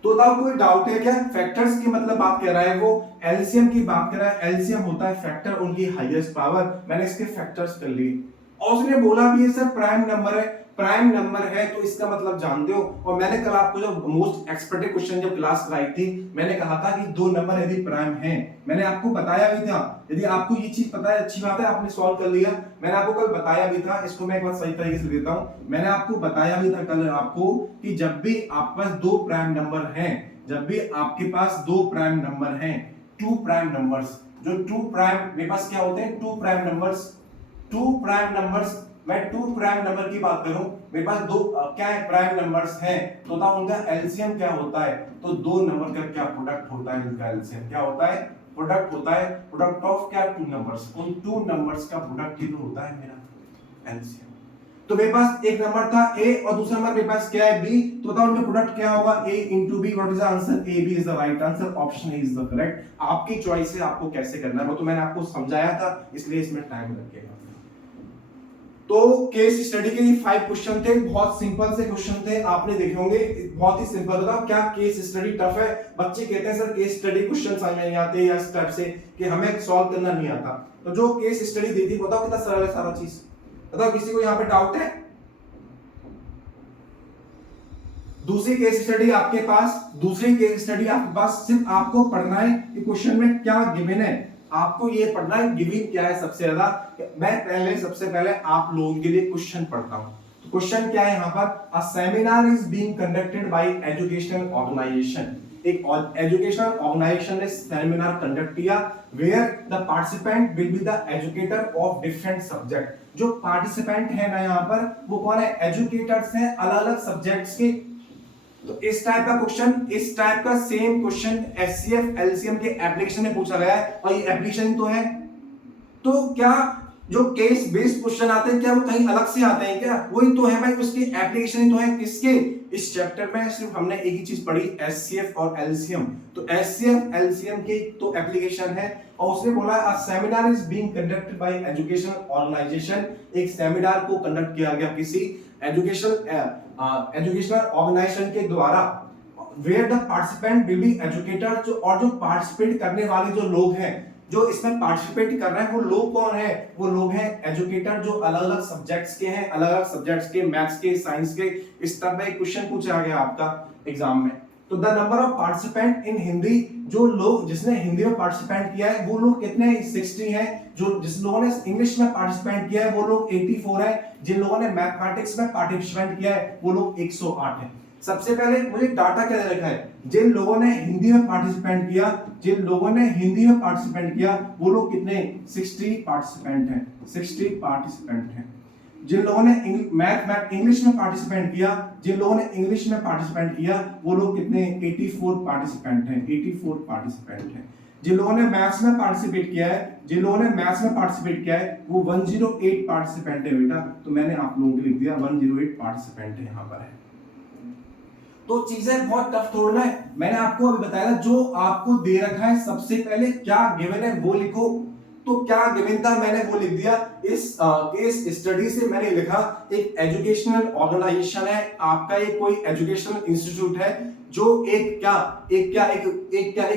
तो बताओ कोई डाउट है क्या? फैक्टर्स की मतलब बात कर रहा है वो, एलसीएम की बात कर रहा है। एलसीएम होता है फैक्टर, उनकी हाईएस्ट पावर। मैंने इसके फैक्टर्स कर लिए, और उसने बोला भी है सर प्राइम नंबर है। प्राइम नंबर है तो इसका मतलब जानते हो। और मैंने कल आपको जो मोस्ट एक्सपेक्टेड क्वेश्चन जब क्लास कराई थी, मैंने कहा था कि दो नंबर यदि प्राइम हैं, मैंने आपको बताया भी था। यदि आपको ये चीज पता है अच्छी बात है, आपने सॉल्व कर लिया। मैंने आपको कल बताया भी था, इसको मैं एक बार सही तरीके से देता हूं। मैंने आपको बताया भी था कल आपको कि जब भी आपके पास दो प्राइम नंबर हैं, जब भी आपके पास दो प्राइम नंबर हैं, टू प्राइम नंबर्स, जो टू प्राइम मेरे पास क्या होते हैं? Two prime numbers, two prime numbers. मैं टू प्राइम नंबर की बात करूं, मेरे पास दो क्या है? प्राइम नंबर्स हैं। तो बताओ उनका एलसीएम क्या होता है? तो दो नंबर का क्या प्रोडक्ट होता है? इनका एलसीएम क्या होता है? प्रोडक्ट होता है, प्रोडक्ट ऑफ क्या? Two numbers. उन टू नंबर्स का प्रोडक्ट ही तो होता है मेरा एलसीएम। तो मेरे पास एक नंबर था A और दूसरा नंबर मेरे पास क्या है? B। तो बताओ उनका प्रोडक्ट क्या होगा? A into B। What is the answer? A B is the right answer. Option A is the correct. आपकी चॉइस है आपको कैसे करना है, वो तो मैंने आपको समझाया था, इसलिए इसमें टाइम लगेगा। तो केस स्टडी के ये 5 क्वेश्चन थे, बहुत सिंपल से क्वेश्चन थे, आपने देखे होंगे, बहुत ही सिंपल था। क्या केस स्टडी टफ है? बच्चे कहते हैं सर केस स्टडी क्वेश्चन समझ नहीं आते या इस टाइप से कि हमें सॉल्व करना नहीं आता। तो जो केस स्टडी दी थी, बताओ कितना सरल है सारा चीज। बताओ किसी को यहाँ पे डाउट है? दूसरी केस स्टडी आपके पास सिर्फ आपको पढ़ना है कि क्वेश्चन में क्या गिवन है, आपको ये पढ़ना है गिवन क्या है सबसे ज्यादा। मैं सबसे पहले आप लोगों के लिए क्वेश्चन पढ़ता हूं। तो क्वेश्चन क्या है यहाँ पर? A seminar is being conducted by educational organisation. एक एजुकेशनल ऑर्गेनाइजेशन ने सेमिनार कंडक्ट किया where the participant will be the educator of different subject. जो पार्टिसिपेंट है ना यहाँ पर, वो कौन है? एजुकेटर्स हैं अलग अलग सब्जेक्ट्स के। तो इस टाइप का क्वेश्चन, इस टाइप का सेम क्वेश्चन एचसीएफ एलसीएम के एप्लीकेशन में पूछा गया है, और ये एप्लीकेशन तो है। तो क्या जो केस बेस्ड क्वेश्चन आते हैं क्या वो कहीं अलग से आते हैं क्या? वही तो है भाई, उसकी एप्लीकेशन ही तो है। किसके? इस चैप्टर में सिर्फ हमने एक ही चीज पढ़ी, एचसीएफ और एलसीएम। तो एचसीएफ एलसीएम की तो एप्लीकेशन है, और उसने बोला a seminar is being conducted by educational organisation. एक सेमिनार को कंडक्ट किया गया किसी एजुकेशनल ऑर्गेनाइजेशन के द्वारा, where the participant will be educator. और जो पार्टिसिपेट करने वाले जो लोग हैं, जो इसमें पार्टिसिपेट कर रहे हैं, वो लोग कौन है? वो लोग हैं एजुकेटर, जो अलग अलग सब्जेक्ट्स के हैं, अलग अलग सब्जेक्ट्स के, मैथ्स के, साइंस के। इस तरह का एक क्वेश्चन पूछा गया आपका एग्जाम में। तो the number of participant in Hindi, जो लोग जिसने हिंदी में पार्टिसिपेंट किया है वो लोग कितने? 60 हैं। जो जिस लोगों ने इंग्लिश में पार्टिसिपेंट किया है वो लोग 84 है। जिन लोगों ने मैथमेटिक्स में पार्टिसिपेंट किया है वो लोग 108 है। सबसे पहले मुझे डाटा क्या दे रखा है? जिन लोगों ने हिंदी में पार्टिसिपेंट किया, वो लोग कितने? 60 पार्टिसिपेंट हैं, 60 पार्टिसिपेंट हैं। जिन लोगों ने इंग्लिश में पार्टिसिपेंट किया, वो लोग कितने? 84 पार्टिसिपेंट हैं, 84 पार्टिसिपेंट हैं। जिन लोगों ने मैथ्स में पार्टिसिपेट किया है, वो 108 पार्टिसिपेंट है बेटा। तो मैंने आप लोगों को लिख दिया 108 पार्टिसिपेंट है यहाँ पर है। तो चीजें बहुत टफ थोड़ा है, मैंने आपको अभी बताया जो आपको दे रखा है सबसे पहले क्या गिवन है वो लिखो। तो क्या गिवन था मैंने वो लिख दिया। इस केस स्टडी से मैंने लिखा एक एजुकेशनल ऑर्गेनाइजेशन है आपका, एक कोई एजुकेशनल इंस्टीट्यूट है जो एक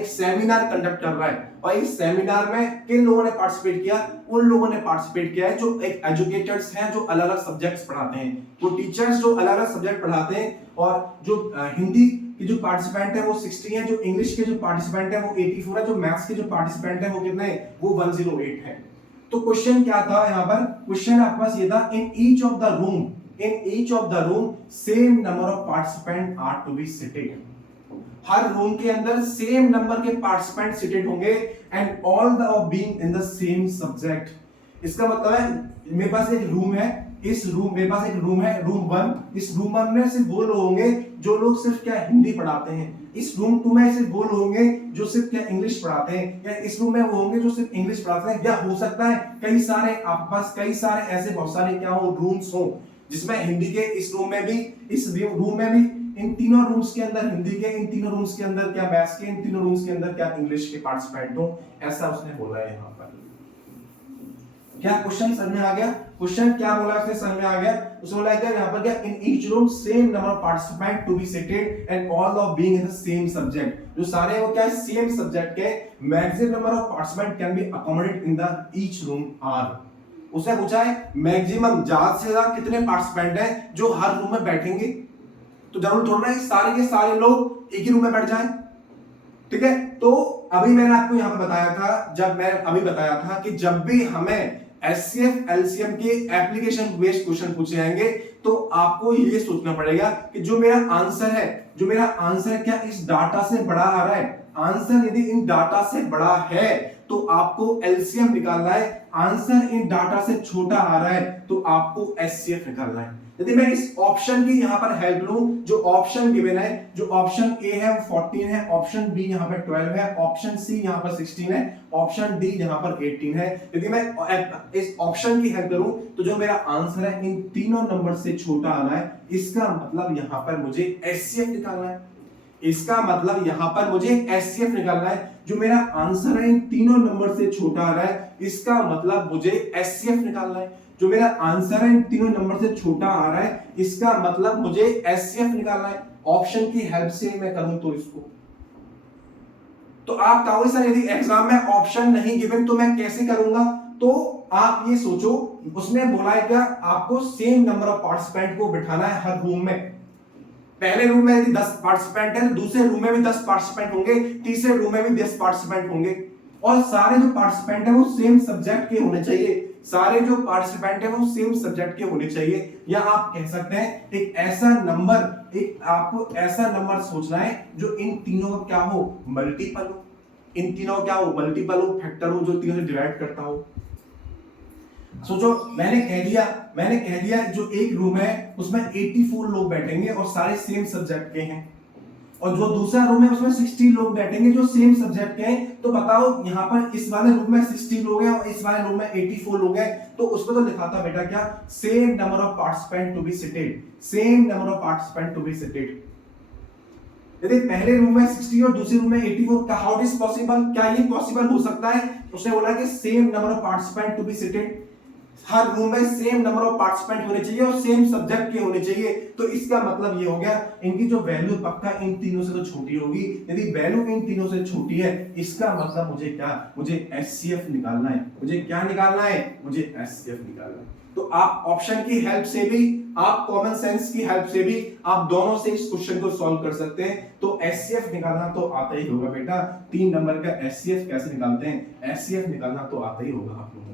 सेमिनार कंडक्ट कर रहा है, और इस सेमिनार में किन लोगों ने पार्टिसिपेट किया? उन लोगों ने पार्टिसिपेट किया है जो एक एजुकेटर्स हैं, जो अलग अलग सब्जेक्ट्स पढ़ाते हैं, वो टीचर्स जो अलग अलग सब्जेक्ट पढ़ाते हैं। और जो हिंदी के जो पार्टिसिपेंट है वो 60 है, जो इंग्लिश के जो पार्टिसिपेंट है वो 84 है, जो मैथ्स के जो पार्टिसिपेंट है वो कितने? वो 108 है। तो क्वेश्चन क्या था यहाँ पर? क्वेश्चन आपके पास ये था, in each of the room same number of participant are to be seated. हर रूम के अंदर सेम नंबर के पार्टिसिपेंट सिटेड होंगे, and all the of being in the same subject. इसका मतलब है मेरे पास एक रूम है, मेरे पास एक रूम है, रूम 1। इस रूम 1 में सिर्फ वो लोग होंगे जो लोग सिर्फ क्या हिंदी पढ़ाते हैं। इस रूम 2 में सिर्फ वो लोग होंगे जो सिर्फ क्या इंग्लिश पढ़ाते हैं, या इस रूम में वो होंगे जो सिर्फ इंग्लिश पढ़ाते हैं। या हो सकता है कई सारे आपके पास कई सारे ऐसे बहुत सारे क्या हो रूम्स हो जिसमें हिंदी के इस रूम में भी, इस रूम में भी, इन तीनों रूम्स के अंदर हिंदी के, इन तीनों रूम्स के अंदर क्या मैथ्स के, इन तीनों रूम्स के अंदर क्या इंग्लिश के पार्टिसिपेंट हो। ऐसा उसने बोला है यहाँ पर। क्या क्वेश्चन समझ में आ गया? क्वेश्चन क्या बोला उसने समझ में आ गया? उसने बोला क्या यहाँ पर क्या? In each room same number of participant to be seated and all of being in the same subject. जो सारे वो क्या है? सेम सब्जेक्ट के। Maximum number of participant can be accommodated in the each room are. उसने पूछा है maximum ज्यादा से ज्यादा कितने पार्टिसिपेंट हैं जो हर रूम में बैठेंगे। तो जरूर थोड़ा है सारे के सारे लोग एक ही रूम में बैठ जाएं, ठीक है। तो अभी मैंने आपको यहां पर बताया था कि जब भी हमें एचसीएफ एलसीएम के एप्लीकेशन बेस्ड क्वेश्चन पूछे जाएंगे तो आपको ये सोचना पड़ेगा कि जो मेरा आंसर है क्या इस डाटा से बड़ा आ रहा है। आंसर यदि इन डाटा से बड़ा है तो आपको एलसीएम निकालना है, आंसर इन डाटा से छोटा आ रहा है तो आपको एचसीएफ निकालना है। यदि मैं इस ऑप्शन की यहां पर हेल्प लूं, जो ऑप्शन गिवन है, जो ऑप्शन ए है वो 14 है, ऑप्शन बी यहां पर 12 है, ऑप्शन सी यहां पर 16 है, ऑप्शन डी यहां पर 18 है। यदि मैं इस ऑप्शन की हेल्प करूं तो जो मेरा आंसर है इन तीनों नंबर से छोटा आ रहा है, इसका मतलब यहां पर मुझे एचसीएफ निकालना है। जो मेरा आंसर है इन तीनों नंबर से छोटा आ रहा है, इसका मतलब मुझे एचसीएफ निकालना है। जो मेरा आंसर है इन तीनों नंबर से छोटा आ रहा है, इसका मतलब मुझे एचसीएफ निकालना है। ऑप्शन की हेल्प से मैं करूं तो इसको, तो आप कहोगे सर यदि एग्जाम में ऑप्शन नहीं गिवन तो मैं कैसे करूंगा? तो आप ये सोचो, उसने बोला है क्या, आपको सेम नंबर ऑफ पार्टिसिपेंट को बिठाना है हर रूम में। पहले रूम में यदि 10 पार्टिसिपेंट है, दूसरे रूम में भी 10 पार्टिसिपेंट होंगे, तीसरे रूम में भी 10 पार्टिसिपेंट होंगे, और सारे जो पार्टिसिपेंट है वो सेम सब्जेक्ट के होने चाहिए। सारे जो पार्टिसिपेंट है वो सेम सब्जेक्ट के होने चाहिए, या आप कह सकते हैं एक ऐसा नंबर, एक आपको ऐसा नंबर सोचना है जो इन तीनों का क्या हो, मल्टीपल हो। इन तीनों क्या हो, मल्टीपल हो, फैक्टर हो, जो तीनों से डिवाइड करता हो। सोचो, मैंने कह दिया जो एक रूम है उसमें 84 लोग बैठेंगे और सारे सेम सब्जेक्ट के हैं, और जो दूसरा रूम है उसमें 60 लोग बैठेंगे जो सेम सब्जेक्ट के हैं। तो बताओ यहाँ पर इस वाले रूम में 60 लोग हैं और इस वाले रूम में 84 लोग हैं, तो उसको तो लिखा था बेटा क्या, same number of participant to be seated, same number of participant to be seated. यदि पहले रूम में 60 और दूसरे रूम में 84, का हाउ इज पॉसिबल, क्या ये पॉसिबल हो सकता है? उसने बोला कि same number of participant to be seated, हर रूम में सेम नंबर ऑफ पार्टिसिपेंट होने चाहिए और सेम सब्जेक्ट के होने चाहिए। तो इसका मतलब ये हो गया इनकी जो वैल्यू पक्का इन तीनों से तो छोटी होगी। यदि वैल्यू इन तीनों से छोटी है, इसका मतलब मुझे क्या, मुझे एचसीएफ निकालना है। मुझे क्या निकालना है? मुझे एचसीएफ निकालना है। तो आप ऑप्शन की हेल्प से भी, आप कॉमन सेंस की हेल्प से भी, आप दोनों से इस क्वेश्चन को सॉल्व कर सकते हैं। तो एचसीएफ निकालना तो आता ही होगा बेटा। 3 नंबर का एचसीएफ कैसे निकालते हैं? एचसीएफ निकालना तो आता ही होगा आप लोगों को।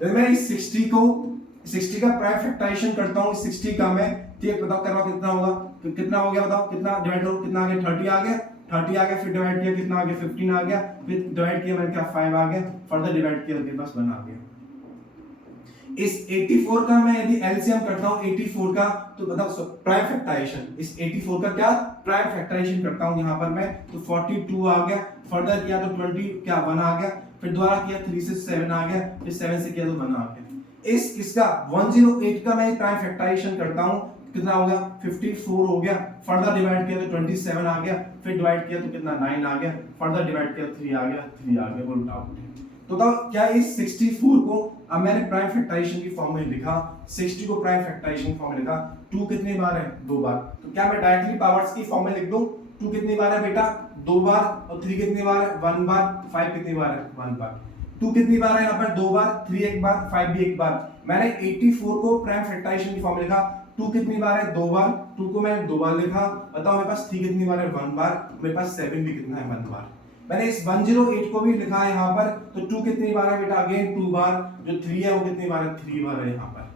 तो मैं इस 60 का प्राइम फैक्टराइजेशन करता हूं। 60 का मैं, ठीक बताओ करवा कितना होगा, कितना हो गया बताओ, कितना डिवाइड करो, कितना आ गया, 30 आ गया, 30 आ गया, फिर डिवाइड किया कितना आ गया, 15 आ गया, फिर डिवाइड किया मैंने क्या 5 आ गया, फर्दर डिवाइड किया मेरे पास 1 आ गया। इस 84 का मैं यदि एलसीएम करता हूं 84 का, तो बताओ प्राइम फैक्टराइजेशन, इस 84 का क्या प्राइम फैक्टराइजेशन करता हूं यहां पर मैं, तो 42 आ गया, फर्दर किया तो 20 क्या 1 आ गया, फिर दोबारा किया 3 से 7 आ गया, फिर 7 से किया तो 1 आ गया। इसका 108 का मैं प्राइम फैक्टराइजेशन करता हूं, कितना हो गया 54 हो गया, फर्दर डिवाइड किया तो 27 आ गया, फिर डिवाइड किया तो कितना 9 आ गया, फर्दर डिवाइड किया 3 आ गया, 3 आ गया, बोलो डाउट है। तो क्या इस 64 को अब मैंने प्राइम फैक्टराइजेशन की फॉर्म में लिखा, 60 को प्राइम फैक्टराइजेशन फॉर्म में लिखा, 2 कितनी बार है 2 बार, तो क्या मैं डायरेक्टली पावर्स की फॉर्म में लिख दूं, 2 कितनी बार है बेटा 2 बार, और 3 कितनी बार है 1 बार, 5 कितनी बार है 1 बार, 2 कितनी बार है यहाँ पर 2 बार, 3 एक बार, 5 भी एक बार। मैंने 84 को प्राइम फैक्टराइजेशन की फॉर्म में लिखा, 2 कितनी बार है 2 बार, 2 को मैंने 2 बार लिखा, बताओ मेरे पास 3 कितनी बार है 1 बार, मेरे पास 7 भी कितना है 1 बार। मैंने इस 108 को भी लिखा है यहाँ पर, तो 2 कितनी बार है बेटा अगेन 2 बार, जो 3 है वो कितनी बार है 3 बार है यहाँ पर।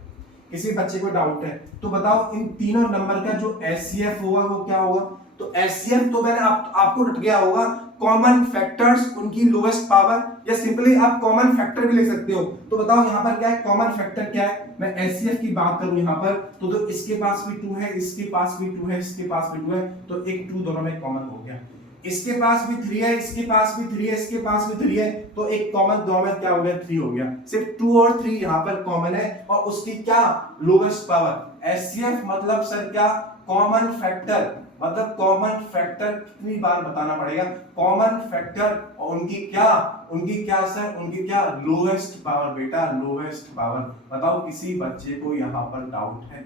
किसी बच्चे को डाउट है तो बताओ इन तीनों नंबर का जो एचसीएफ होगा वो क्या होगा? तो एचसीएफ तो मैंने आपको रट गया होगा, कॉमन फैक्टर्स उनकी लोएस्ट पावर, या सिंपली आप कॉमन फैक्टर भी लिख सकते हो। तो बताओ यहाँ पर क्या है कॉमन फैक्टर, क्या है? मैं एचसीएफ की बात करूं यहाँ पर, तो इसके पास भी 2 है, इसके पास भी 2 है, इसके पास भी 2 है, तो एक 2 दोनों में कॉमन हो गया। इसके पास भी 3 है, इसके पास भी 3 है, इसके पास भी 3 है, तो एक कॉमन दोनों में क्या हो गया 3 हो गया। सिर्फ 2 और 3 यहाँ पर कॉमन है, और उसकी क्या लोएस्ट पावर। एचसीएफ मतलब सर क्या, कॉमन फैक्टर, मतलब कॉमन फैक्टर कितनी बार बताना पड़ेगा, कॉमन फैक्टर, और उनकी क्या सर, उनकी क्या लोएस्ट पावर बेटा, लोएस्ट पावर। बताओ किसी बच्चे को यहाँ पर डाउट है?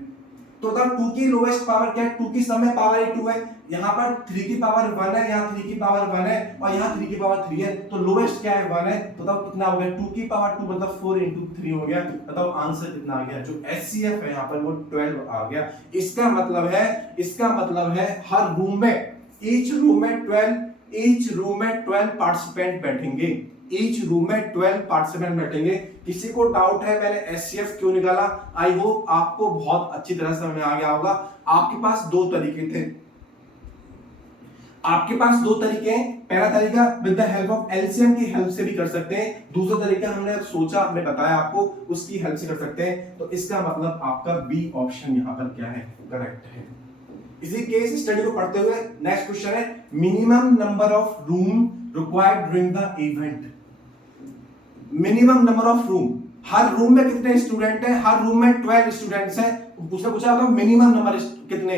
तो 2 की लोएस्ट पावर क्या है, 2 की सम में पावर 2 है, यहाँ पर 3 की पावर 1 है, यहाँ 3 की पावर 1 है, और यहाँ 3 की पावर 3 है, तो लोएस्ट क्या है 1 है। तो बताओ कितना हो गया, 2 की पावर 2 मतलब 4 into 3 हो गया। बताओ आंसर कितना आ गया, जो एचसीएफ है यहाँ पर वो 12 आ गया। इसका मतलब है हर रूम में, ईच रूम में 12 पार्टिसिपेंट बैठेंगे, ईच रूम में 12 पार्टिसिपेंट बैठेंगे। किसी को डाउट है मैंने एचसीएफ क्यों निकाला? आई होप आपको बहुत अच्छी तरह समझ में आ गया होगा। आपके पास 2 तरीके थे, आपके पास 2 तरीके हैं। पहला तरीका with the help of LCM की हेल्प से भी कर सकते हैं, दूसरा तरीका हमने सोचा, हमने बताया आपको, उसकी हेल्प से कर सकते हैं। तो इसका मतलब आपका बी ऑप्शन यहाँ पर क्या है, करेक्ट है। इसी केस स्टडी को पढ़ते हुए नेक्स्ट क्वेश्चन है, minimum number of room required during the event. Minimum number of room, her room में कितने स्टूडेंट हैं? हर रूम में 12 स्टूडेंट्स हैं। उसने पूछा होगा मिनिमम नंबर कितने,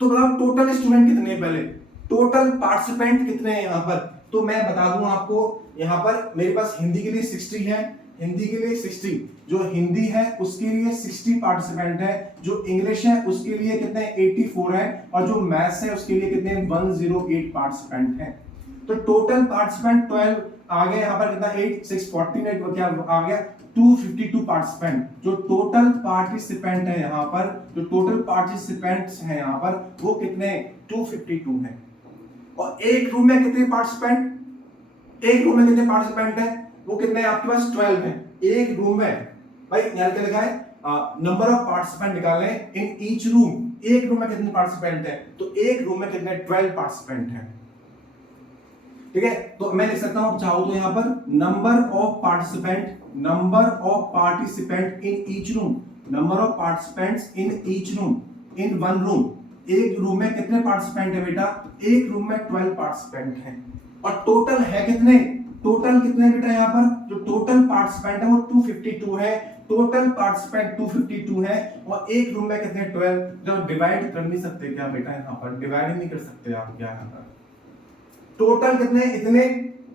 तो बताओ टोटल स्टूडेंट कितने, पहले टोटल पार्टिसिपेंट कितने हैं यहाँ पर। तो मैं बता दूं आपको, यहाँ पर मेरे पास हिंदी के लिए 60 है, हिंदी के लिए 60, जो हिंदी है उसके लिए 60 पार्टिसिपेंट है, जो इंग्लिश है उसके लिए कितने 84 है, और जो मैथ्स है उसके लिए कितने 108 पार्टिसिपेंट है। तो टोटल पार्टिसिपेंट 12 आ गए यहाँ पर, कितना 8 6 48 क्या आ गया 252 पार्टिसिपेंट। जो टोटल पार्टिसिपेंट है यहाँ पर, जो टोटल पार्टिसिपेंट्स हैं यहाँ पर वो कितने 252 हैं। और एक रूम में कितने पार्टिसिपेंट, एक रूम में कितने पार्टिसिपेंट है वो कितने आपके पास 12 है एक रूम में। भाई यहाँ क्या लिखा है नंबर ऑफ पार्टिसिपेंट निकालने इन ईच रूम, एक रूम में कितने पार्टिसिपेंट है, तो एक रूम में कितने 12 पार्टिसिपेंट है। ठीक है, तो मैं लिख सकता हूं चाहो तो यहां पर number of participant, number of participant in each room, number of participants in each room, in one room. एक रूम में कितने पार्टिसिपेंट है बेटा, एक रूम में 12 पार्टिसिपेंट हैं। और टोटल है कितने, टोटल कितने बेटा यहाँ पर, जो टोटल पार्टिसिपेंट है वो 252 है, टोटल पार्टिसिपेंट 252 है, और एक रूम में कितने 12। जब डिवाइड कर नहीं सकते क्या बेटा, यहाँ पर डिवाइड नहीं कर सकते आप क्या, यहाँ पर टोटल कितने इतने,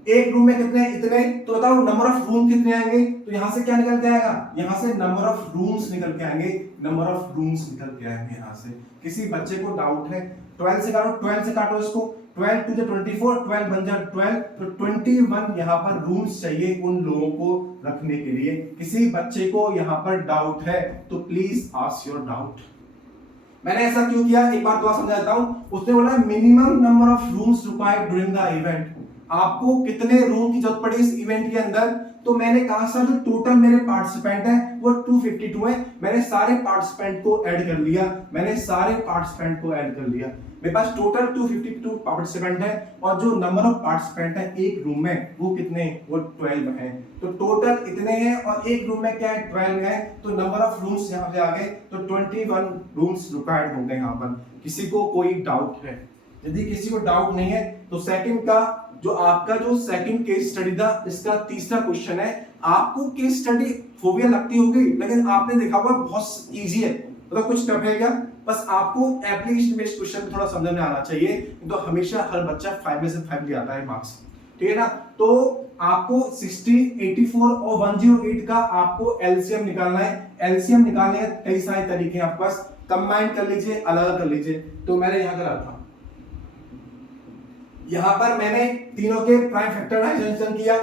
एक रूम में कितने इतने, तो बताओ नंबर ऑफ रूम कितने आएंगे, तो यहां से क्या निकल के आएगा, यहां से नंबर ऑफ रूम्स निकल के आएंगे, नंबर ऑफ रूम्स निकल के आएंगे यहां से। किसी बच्चे को डाउट है 12 से काटो, 12 से काटो इसको, 12 टू द 24, 12 बन जाए 12, तो 21 यहाँ पर रूम्स चाहिए उन लोगों को रखने के लिए। किसी बच्चे को यहाँ पर डाउट है तो प्लीज आस्क योर डाउट। मैंने ऐसा क्यों किया, एक बार दोबारा समझाता हूं। उसने बोला minimum number of rooms required during the event, आपको कितने रूम की जरूरत पड़ी इस इवेंट के अंदर। तो मैंने कहा सर जो टोटल मेरे पार्टिसिपेंट है वो 252 है, मैंने सारे पार्टिसिपेंट को ऐड कर लिया, मैंने सारे पार्टिसिपेंट को ऐड कर लिया, मेरे पास टोटल 252 पार्टिसिपेंट है, और जो नंबर ऑफ पार्टिसिपेंट है एक रूम में वो कितने, वो 12 है। तो टोटल इतने हैं और एक रूम में क्या है 12 है, तो नंबर ऑफ रूम्स यहाँ पे आ गए, तो 21 रूम्स रिक्वायर्ड होंगे यहाँ पर। किसी को कोई डाउट है, यदि किसी को डाउट नहीं है तो सेकंड का जो आपका जो सेकंड केस स्टडी था इसका तीसरा क्वेश्चन है। आपको केस स्टडी फोबिया लगती होगी, लेकिन आपने देखा होगा बहुत इजी है, मतलब कुछ टफ है क्या, बस आपको एप्लीकेशन बेस्ड क्वेश्चन थोड़ा समझ में आना चाहिए, तो हमेशा हर बच्चा 5 में से 5 ले आता है मार्क्स, ठीक है ना। तो आपको 60, 84 और 108 का आपको एलसीएम निकालना है। एलसीएम निकालने के कई सारे तरीके हैं आपके पास, कंबाइन कर लीजिए, अलग कर लीजिए। तो मैंने यहां करा था, यहां पर मैंने तीनों के प्राइम फैक्टराइजेशन किया,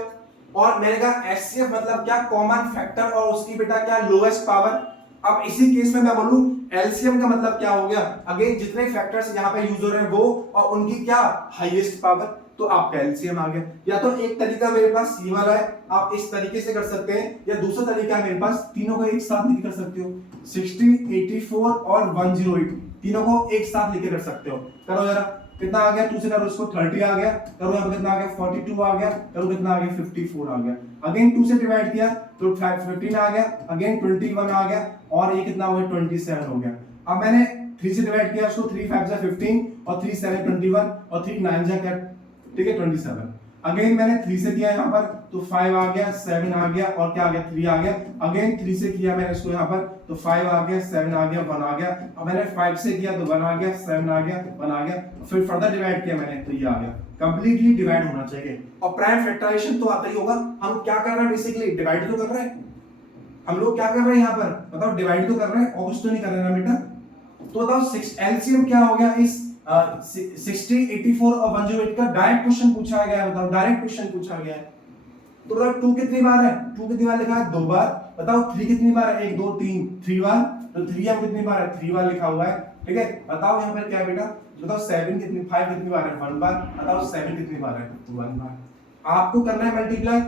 और मैंने कहा एचसीएफ मतलब क्या, कॉमन फैक्टर और उसकी बेटा क्या लोएस्ट पावर। अब इसी केस में मैं बोलूं एलसीएम का मतलब क्या हो गया, अगेन जितने फैक्टर्स यहां पे यूज हो रहे हैं वो और उनकी क्या हाईएस्ट पावर, तो आपका एलसीएम आ गया। या तो एक तरीका मेरे पास ये वाला है, आप इस तरीके से कर सकते हैं, या दूसरा तरीका है मेरे पास तीनों को एक साथ लिख कर सकते हो, 60, 84 और 108 तीनों को एक साथ लिख कर सकते हो। करो जरा, कितना आ गया, 2 से करो इसको 30 आ गया, करो यहाँ पे कितना आ गया 42 आ गया, करो कितना आ गया 54 आ गया। अगेन 2 से डिवाइड किया तो 15 आ गया, अगेन 21 आ गया, और ये कितना हो गया 27 हो गया। अब मैंने 3 से डिवाइड किया उसको, 3 5 15 और 3 7 21 और 3 9 जा क्या, ठीक है 27। अगेन मैंने 3 से किया यहाँ पर तो 5 आ गया, 7 आ गया, और क्या आ गया 3 आ गया। अगेन 3 से किया मैंने इसको यहाँ पर तो 5 आ गया, 7 आ गया, 1 आ गया। अब मैंने 5 से किया तो 1 आ गया, 7 आ गया, 1 आ गया, फिर फर्दर डिवाइड किया मैंने तो ये आ गया। कंप्लीटली डिवाइड होना चाहिए, और प्राइम फैक्टराइजेशन तो आता ही होगा। हम क्या कर रहे हैं, बेसिकली डिवाइड तो कर रहे हैं, हम लोग क्या कर रहे हैं यहाँ पर बताओ, डिवाइड तो कर रहे हैं, और कुछ तो नहीं कर रहे ना बेटा। तो बताओ एलसीएम क्या हो गया इस 60, 84 और 108 का डायरेक्ट क्वेश्चन पूछा गया है, बताओ डायरेक्ट क्वेश्चन पूछा गया है। तो बताओ 2 कितनी बार है, 2 कितनी बार लिखा है 2 बार। बताओ 3 कितनी बार है, 1 2 3 3 बार, तो 3 कितनी बार है 3 बार लिखा हुआ है, ठीक है। बताओ यहाँ पर क्या है बेटा, बताओ 7 कितनी 5 कितनी बार है 1 बार, बताओ 7 कितनी बार है 1 बार। आपको करना है मल्टीप्लाई,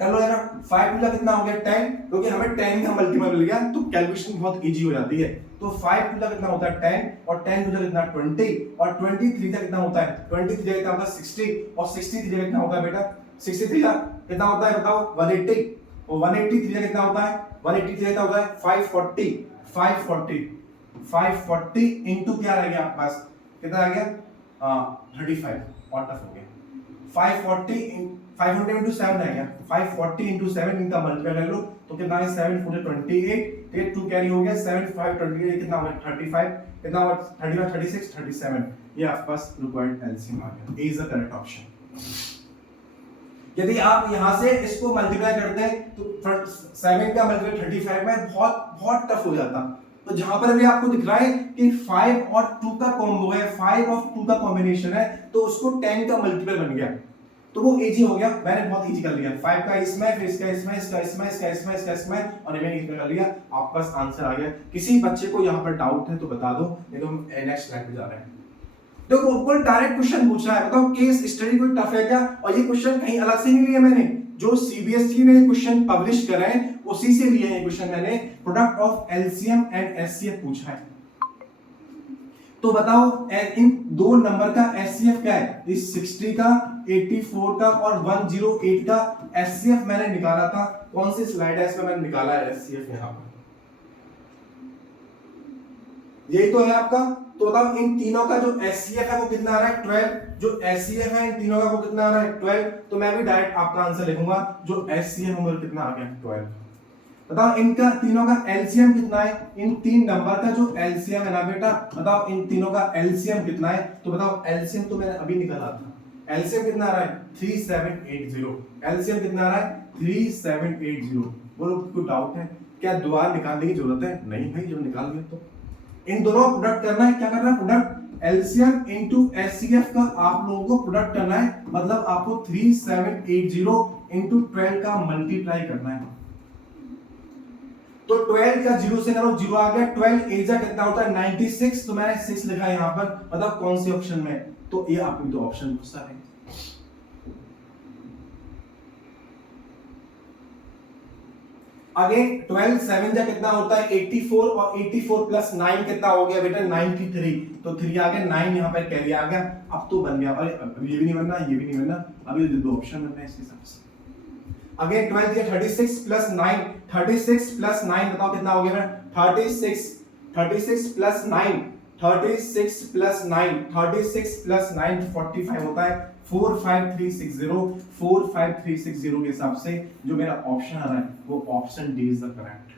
कर लो जरा, 5 टू कितना हो गया 10, क्योंकि हमें 10 का मल्टीपल मिल गया तो कैलकुलेशन बहुत इजी हो जाती है। तो 5 टू कितना होता है 10, और 10 टू कितना 20, और 23 का कितना होता है 23 कितना होता है 60, और 63 कितना होता है बेटा 63 का कितना होता है बताओ 180, और 183 का कितना होता है 183 कितना होता है 540 इनटू क्या रह गया आपके पास, कितना आ गया 35, और टफ हो गया 500 into 7 आ गया, 540 into 7 इनका मल्टीप्लाई कर लो तो कितना है 7 4 28, 2 कैरी हो गया 7 5 28 कितना हुआ 35, कितना हुआ 35 36 37, ये आपके पास रिक्वायर्ड एलसीएम आ गया। ए इज द करेक्ट ऑप्शन। यदि आप यहां से इसको मल्टीप्लाई करते हैं तो 7 का मल्टीप्लाई 35 में बहुत बहुत टफ हो जाता। तो जहां पर भी आपको दिख रहा है कि 5 और 2 का कॉम्बो है, 5 और 2 का कॉम्बिनेशन है, तो उसको 10 का मल्टीपल बन गया, तो वो इजी हो गया। मैंने बहुत इजी कर लिया, 5 का इसमें, फिर इसका इसमें, इसका इसमें, इसका इसमें, इसका इसमें और मैंने इसमें कर लिया, आपके पास आंसर आ गया। किसी बच्चे को यहाँ पर डाउट है तो बता दो, नहीं तो हम नेक्स्ट स्लाइड पे जा रहे हैं। देखो ऊपर डायरेक्ट क्वेश्चन पूछा है, बताओ केस स्टडी कोई टफ है क्या? और ये क्वेश्चन कहीं अलग से नहीं लिया मैंने, जो सीबीएसई ने क्वेश्चन पब्लिश करे हैं उसी से लिए हैं क्वेश्चन। मैंने product of LCM and HCF पूछा है, तो बताओ इन दो नंबर का एचसीएफ क्या है? इस 60 का, 84 का और 108 का एचसीएफ मैंने निकाला था। कौन सी स्लाइड है इसमें मैंने निकाला है एचसीएफ? यहाँ पर यही तो है आपका। तो बताओ इन तीनों का जो एचसीएफ है वो कितना आ रहा है? 12। जो एचसीएफ है इन तीनों का वो कितना आ रहा है? 12। तो मैं भी डायरेक्ट आपका आंसर लिखूंगा, जो एचसीएफ होगा कितना आ गया? 12। बताओ इनका तीनों का एलसीएम कितना है? इन तीन नंबर का जो एलसीएम है ना बेटा, बताओ इन तीनों का एलसीएम कितना है? तो बताओ एलसीएम तो मैंने अभी निकाला था, एलसीएम कितना आ रहा है? 3780। एलसीएम कितना आ रहा है? 3780। बोलो कोई डाउट है क्या? दोबारा निकालने की जरूरत है? नहीं भाई, जब निकाल लिया तो इन दोनों प्रोडक्ट करना है। क्या करना है? प्रोडक्ट एलसीएम इनटू एचसीएफ का आप लोगों को प्रोडक्ट करना है, मतलब आपको 3780 इनटू 12 का मल्टीप्लाई करना है। तो 12 का 0 से करो, 0 आ गया। 12 एजा कितना होता है? 96। तो मैंने 6 लिखा है यहाँ पर, मतलब कौन से ऑप्शन में? तो ये आपके दो ऑप्शन पूछता है। अगेन 12 7 जा कितना होता है? 84 और 84 प्लस 9 कितना हो गया बेटा? 93। तो 3 आ गया, 9 यहाँ पर कैरी आ गया। अब तो बन गया। अरे ये भी नहीं बनना, ये भी नहीं बनना, अभी दो ऑप्शन बनना है इसके हिसाब से। अगेन 12 या 36 प्लस 9, 36 प्लस 9 बताओ कितना हो गया? 36 36 प्लस 9, 36 प्लस 9, 36 प्लस 9 45 होता है। 45360, 45360 के हिसाब से जो मेरा ऑप्शन आ रहा है वो option D is the correct.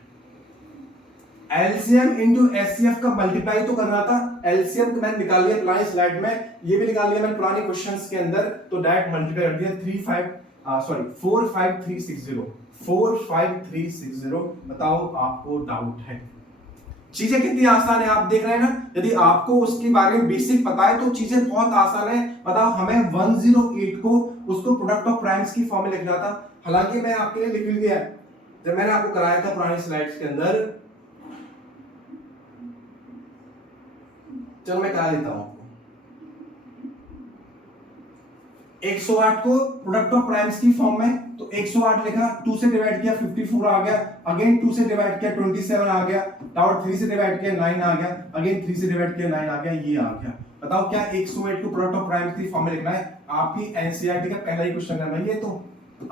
LCM into HCF का मल्टीप्लाई तो करना था, एलसीएम तो मैंने निकाल लिया पुरानी स्लाइड में, ये भी निकाल लिया मैंने पुराने क्वेश्चंस के अंदर, तो डायरेक्ट मल्टीप्लाई कर दिया। 45360, 45360। बताओ आपको डाउट है? चीजें कितनी आसान है आप देख रहे हैं ना। यदि आपको उसके बारे में बेसिक पता है तो चीजें बहुत आसान है। बताओ हमें 108 को उसको प्रोडक्ट ऑफ प्राइम्स की फॉर्म में लिखना था, हालांकि मैं आपके लिए लिख दिया जब मैंने आपको कराया था पुरानी स्लाइड्स के अंदर। चलो मैं करा देता हूं। 108 को प्रोडक्ट ऑफ प्राइम्स की फॉर्म में, तो 108 लिखा, 2 से डिवाइड किया 54 आ गया, अगेन 2 से डिवाइड किया 27 आ गया, डाउट 3 से डिवाइड किया 9 आ गया, अगेन 3 से डिवाइड किया 9 आ गया, ये आ गया। बताओ क्या 108 को प्रोडक्ट ऑफ प्राइम्स की फॉर्म में लिखना है? आपकी एनसीईआरटी का पहला ही क्वेश्चन है भाई, ये तो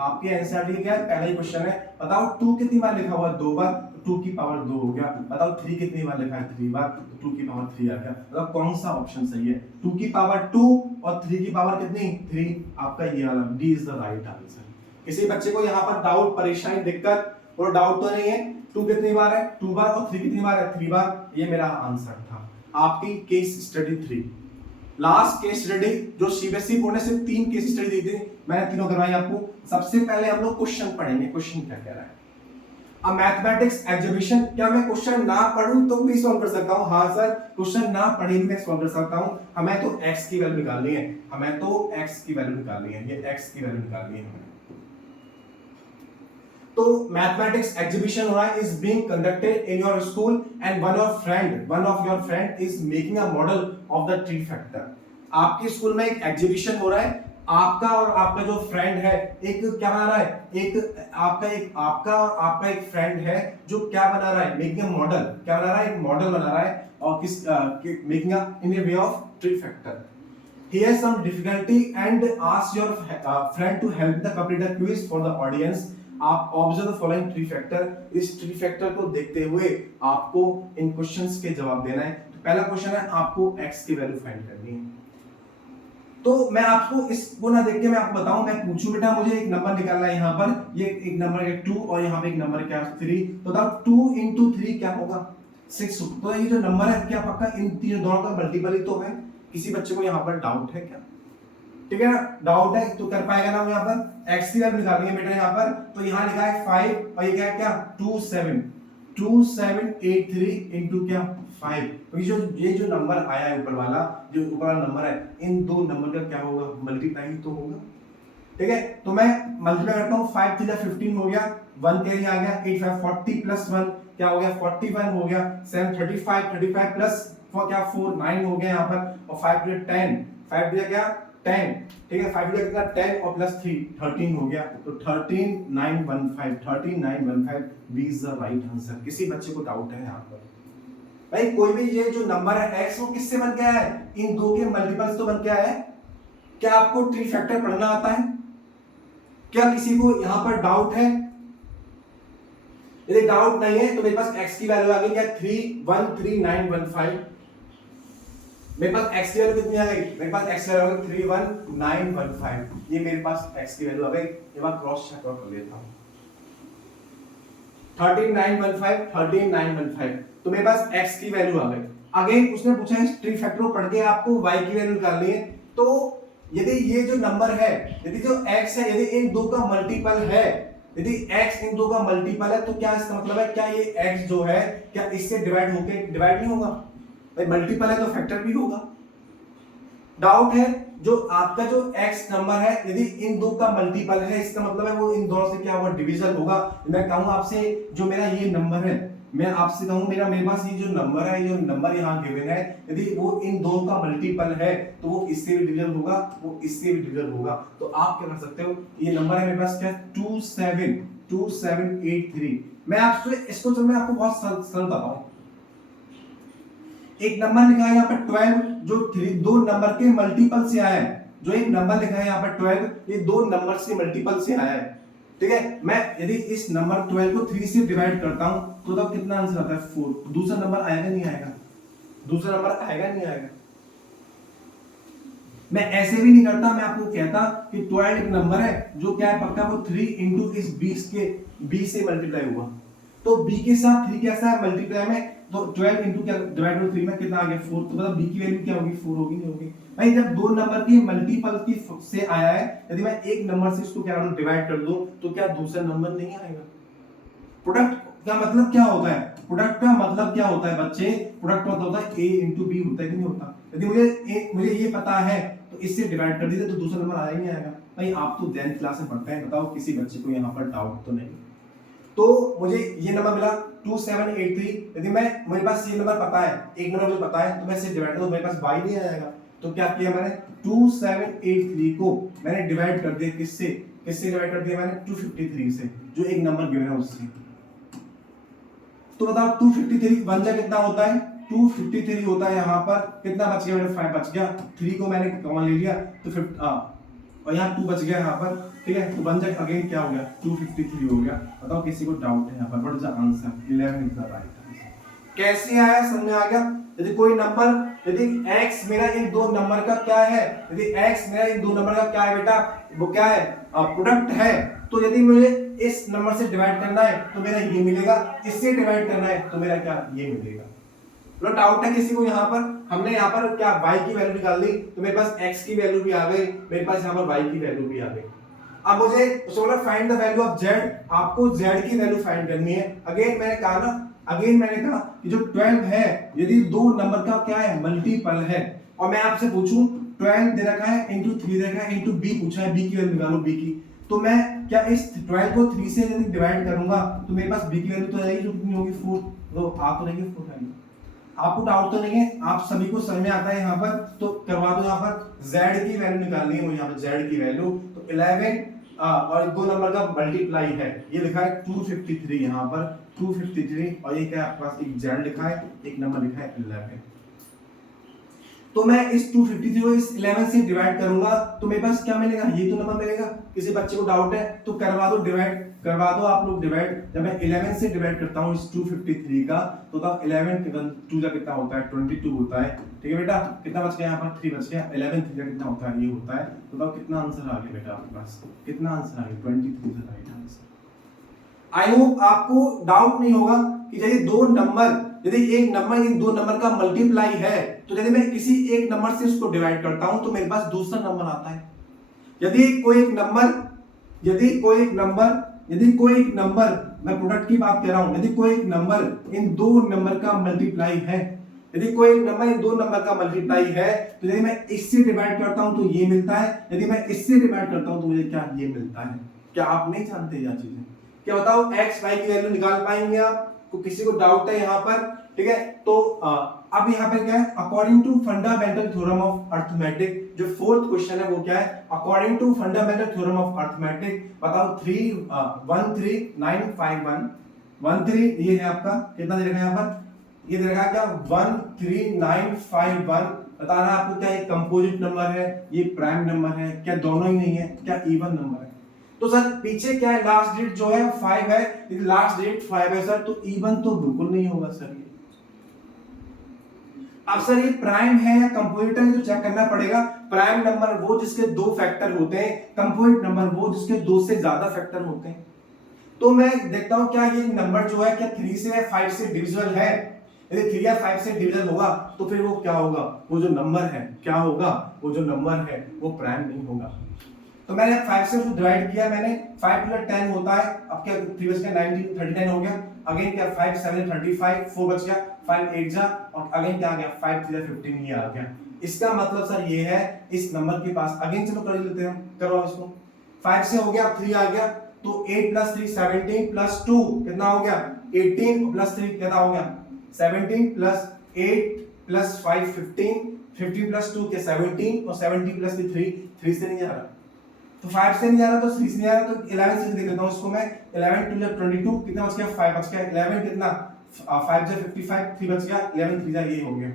आपकी एनसीईआरटी का क्या है? पहला ही क्वेश्चन है। बताओ 2 कितनी बार लिखा हुआ है? 2 बार, 2 की पावर 2 हो गया। बताओ 3 कितनी बार लिखा है? 3 बार, 2 की पावर 3 आ गया। मतलब कौन सा ऑप्शन सही है? 2 की पावर 2 और 3 की पावर कितनी? 3। आपका ये वाला D is the right answer. किसी बच्चे को यहाँ पर डाउट, परेशानी, दिक्कत और डाउट तो नहीं है? 2 कितनी बार है? 2 बार, और 3 कितनी बार है? 3 बार। ये मेरा आंसर था। आपकी case study 3, last case study जो सीबीएसई बोर्ड ने सिर्फ 3 केस स्टडी दी थी, मैंने तीनों करवाई आपको। सबसे पहले हम लोग क्वेश्चन पढ़ेंगे, क्वेश्चन क्या कह रहा है। अब मैथमेटिक्स एग्जीबिशन, क्या मैं क्वेश्चन ना पढ़ूं तो भी सॉल्व कर सकता हूं? हाँ सर, क्वेश्चन ना पढ़े भी मैं सॉल्व कर सकता हूं। हमें तो x की वैल्यू निकालनी है, हमें तो x की वैल्यू निकालनी है, ये x की वैल्यू निकालनी है हमें। तो मैथमेटिक्स एग्जीबिशन हो रहा है, is being conducted in your school and one of your friend is making a model of the tree factor. आपके स्कूल में एक एग्जीबिशन हो रहा है, आपका और आपका जो फ्रेंड है एक क्या बना रहा है? आपका और आपका एक फ्रेंड है जो क्या बना रहा है? Making a model. क्या बना रहा है? एक मॉडल बना रहा है, और किस making in A way of tree factor. He has some difficulty and asks your friend to help the complete the quiz for the audience. आप observe the following tree factor, इस ट्री फैक्टर को देखते हुए आपको इन questions के जवाब देना है। तो पहला क्वेश्चन है, आपको x की वैल्यू फाइंड करनी है। तो मैं आपको इसको ना देख के मैं आपको बताऊं, मैं पूछूं बेटा मुझे एक नंबर निकालना है यहाँ पर, ये एक नंबर है 2 और यहाँ पे एक नंबर क्या 3, तो बताओ 2 into 3 क्या होगा? 6। तो ये जो नंबर है क्या पक्का इन तीनों दोनों का मल्टीपल ही तो है? किसी बच्चे को यहाँ पर डाउट है क्या? ठीक है ना, डाउट है तो कर पाएगा ना। यहाँ पर एक्स की वैल्यू निकालेंगे बेटा यहाँ पर, तो यहाँ लिखा है 5 और ये क्या है, क्या 2783 इंटू क्या 5। तो ये जो नंबर आया है ऊपर वाला, जो ऊपर वाला नंबर है, इन दो नंबर का क्या होगा, मल्टीप्लाई तो होगा। ठीक है, तो मैं मल्टीप्लाई करता हूँ, 5 3 15 हो गया, 1 कैरी आ गया, 8 5 40 प्लस 1 क्या हो गया 41 हो गया, 7 35 प्लस क्या 4 9 हो गया यहाँ पर, और 5 10 5 दिया क्या 10। ठीक है, 5 दिया कितना 10 और प्लस 3 13 हो गया, तो 13915 B is the right answer. किसी बच्चे को डाउट है यहाँ पर? भाई कोई भी ये जो नंबर है x वो किससे बन गया है, इन दो के मल्टीपल्स तो बन गया है। क्या आपको ट्री फैक्टर पढ़ना आता है? क्या किसी को यहां पर डाउट है? यदि डाउट नहीं है तो मेरे पास x की वैल्यू आ गई क्या 313915। मेरे पास x की वैल्यू कितनी आ गई, मेरे पास x की वैल्यू आ गई 31915। ये मेरे पास x की वैल्यू आ गई। एक बार क्रॉस चेक कर लेता हूं, 13915 तो मेरे पास x की वैल्यू आ गई। अगेन उसने पूछा है ट्री फैक्टर पढ़ के आपको y की वैल्यू निकालनी है। तो यदि ये जो नंबर है, यदि जो x है, यदि इन दो का मल्टीपल है, यदि x इन दो का मल्टीपल है, तो क्या इसका मतलब है, क्या ये x जो है क्या इससे डिवाइड होके डिवाइड नहीं होगा? भाई मल्टीपल है तो फैक्टर भी होगा। डाउट है, जो आपका जो x नंबर है यदि इन दो का मल्टीपल है, इसका मतलब है वो इन दोनों से क्या होगा, डिविजन होगा। मैं कहूं आपसे जो मेरा ये नंबर है, मैं आपसे कहूं मेरे पास ये जो नंबर है, ये जो नंबर यहाँ गिवन है, यदि वो इन दोनों का मल्टीपल है तो वो इससे भी डिविजन होगा, वो इससे भी डिविजन होगा। तो आप क्या कर सकते हो, ये नंबर है मेरे पास क्या 2783। मैं आपसे इसको चल मैं आपको बहुत सरल बताता हूं। एक नंबर लिखा है यहाँ पर 12 जो दो नंबर के मल्टीपल से आया है। जो एक नंबर लिखा है यहाँ पर 12, ये दो नंबर से मल्टीपल से आया है। ठीक है, मैं यदि इस नंबर 12 को 3 से डिवाइड करता हूं तो तब कितना आंसर आता है 4। दूसरा नंबर आएगा नहीं आएगा? दूसरा नंबर आएगा नहीं आएगा? मैं ऐसे भी नहीं करता, मैं आपको कहता कि 12 एक नंबर है जो क्या है पक्का, वो 3 इंटू इस 20 के 20 से मल्टीप्लाई हुआ। तो b के साथ 3 कैसा है मल्टीप्लाई में, तो 12 इंटू क्या डिवाइड बाय 3 में कितना आ गया 4। तो मतलब b की वैल्यू क्या होगी 4 होगी, नहीं होगी? भाई जब दो नंबर की मल्टीपल की से आया है, यदि मैं एक नंबर से इसको क्या करूं डिवाइड कर दूं, तो क्या दूसरा नंबर नहीं आएगा? प्रोडक्ट का मतलब क्या होता है, प्रोडक्ट का मतलब क्या होता है बच्चे, प्रोडक्ट मतलब होता है a इंटू बी होता है कि नहीं होता? यदि मुझे ये पता है तो इससे डिवाइड कर दीजिए तो दूसरा नंबर आएगा नहीं आएगा? भाई आप तो 10th क्लास में पढ़ते हैं, बताओ किसी बच्चे को यहाँ पर डाउट तो नहीं? तो मुझे ये नंबर मिला 2783। यदि मैं मेरे पास ये नंबर पता है, एक नंबर मुझे पता है, तो मैं इसे डिवाइड करूं तो मेरे पास y नहीं आएगा। तो क्या किया मैंने 2783 को मैंने डिवाइड कर दिया किससे, किससे डिवाइड कर दिया मैंने 253 से, जो एक नंबर गिवन है उससे। तो बताओ 253 वन जा कितना होता है 253 होता है। यहाँ पर कितना बच गया मेरे 5 बच गया, 3 को मैंने कॉमन ले लिया तो 50 और यहाँ 2 बच गया यहाँ पर। ठीक है, तो वन जा अगेन क्या हो गया 253 हो गया। बताओ किसी को डाउट है यहाँ पर? What is the answer? 11 is the right answer. कैसे आया समझ में आ गया? यदि कोई नंबर, यदि x मेरा इन दो नंबर का क्या है, यदि x मेरा इन दो नंबर का क्या है बेटा, वो क्या है प्रोडक्ट है, तो यदि मुझे इस नंबर से डिवाइड करना है तो मेरा ये मिलेगा, इससे डिवाइड करना है तो मेरा क्या ये मिलेगा। तो डाउट है किसी को यहाँ पर? हमने यहाँ पर क्या y की वैल्यू निकाल ली, तो मेरे पास x की वैल्यू भी आ गई, मेरे पास यहाँ पर y की वैल्यू भी आ गई। अब मुझे बोला find the value of z, आपको z की वैल्यू फाइंड करनी है। अगेन मैंने कहा कि जो 12 है, यदि दो नंबर का क्या है मल्टीपल है, और मैं आपसे पूछूं 12 दे रखा है इंटू 3 दे रखा है इंटू b पूछा है, b की वैल्यू निकालो b की, तो मैं क्या इस 12 को 3 से यदि डिवाइड करूंगा तो मेरे पास b की वैल्यू तो आएगी, जो कितनी होगी 4। तो आप तो नहीं 4 आएगी? आपको डाउट तो नहीं है? आप सभी को समझ में आता है यहाँ पर? तो करवा दो। यहाँ पर z की वैल्यू निकालनी है मुझे, यहाँ पर z की वैल्यू तो 11 और दो नंबर का मल्टीप्लाई है, ये लिखा है 253 यहाँ पर 253, और ये क्या है आपके पास एक z लिखा है, एक नंबर लिखा है 11। तो मैं इस 253 को इस 11 से डिवाइड करूंगा तो मेरे पास क्या मिलेगा, ये तो नंबर मिलेगा। किसी बच्चे को डाउट है तो करवा दो डिवाइड, करवा दो आप लोग डिवाइड। जब मैं 11 से डिवाइड करता हूं इस 253 का तो तब 11 2 का कितना होता है 22 होता है। ठीक है बेटा, कितना बच गया यहाँ पर 3 बच गया, 11 3 का कितना होता है ये होता है। तो तब कितना आंसर आ गया बेटा आपके पास, कितना आंसर आ गया 23 का राइट आंसर। आई होप आपको डाउट नहीं होगा कि यदि दो नंबर, यदि एक नंबर इन दो नंबर का मल्टीप्लाई है, तो यदि मैं किसी एक नंबर से इसको डिवाइड करता हूं तो मेरे पास दूसरा नंबर आता है। यदि कोई एक नंबर मैं प्रोडक्ट की बात कर रहा हूं, यदि कोई एक नंबर इन दो नंबर का मल्टीप्लाई है, यदि कोई एक नंबर इन दो नंबर का मल्टीप्लाई है, तो यदि मैं इससे डिवाइड करता हूं तो ये मिलता है, यदि मैं इससे डिवाइड करता हूं तो मुझे क्या ये मिलता है। क्या आप नहीं जानते यह चीजें? क्या बताओ x y की वैल्यू निकाल पाएंगे आप? को किसी को डाउट है यहाँ पर? ठीक है, तो अब यहाँ पे क्या है, according to fundamental theorem of arithmetic, जो फोर्थ क्वेश्चन है वो क्या है, according to fundamental theorem of arithmetic बताओ 13951 ये है आपका, कितना दे रखा है यहाँ पर, ये दे रखा है क्या 13951, बताना आपको क्या ये कंपोजिट नंबर है, ये प्राइम नंबर है, क्या दोनों ही नहीं है, क्या इवन नंबर है? तो सर पीछे क्या है, लास्ट डिजिट जो है 5 है, यदि लास्ट डिजिट 5 है सर तो इवन तो बिल्कुल नहीं होगा सर ये। अब सर ये प्राइम है या कंपोजिट है तो चेक करना पड़ेगा। प्राइम नंबर वो जिसके दो फैक्टर होते हैं, कंपोजिट नंबर वो जिसके दो से ज्यादा फैक्टर होते हैं। तो मैं देखता हूं क्या ये नंबर जो है क्या 3 से या 5 से डिविजिबल है। यदि 3 या 5 से डिविजिबल होगा तो फिर वो क्या होगा, वो जो नंबर है क्या होगा, वो जो नंबर है वो प्राइम नहीं होगा। तो मैंने 5 से उसको डिवाइड किया, मैंने 5 + 10 होता है, अब क्या 3 बच गया 19 39 हो गया, अगेन क्या 5 7 35 4 बच गया, 5 8 जा और अगेन क्या आ गया 5 3 15 ये आ गया। इसका मतलब सर ये है इस नंबर के पास, अगेन चलो कर लेते हैं, करो इसको, 5 से हो गया 3 आ गया, तो 8 + 3 17 + 2 कितना हो गया 18 + 3 कितना हो गया 17 + 8 + 5 15 15 + 2 के 17 और 17 + 3 से नहीं जा रहा, तो 5 से नहीं जा रहा तो 3 से नहीं जा रहा, तो 11 से देख लेता हूं इसको मैं, 11 2 22 कितना बच गया 5 बच गया, 11 कितना 5 जा 55 3 बच गया, 11 3 जा ये हो गया।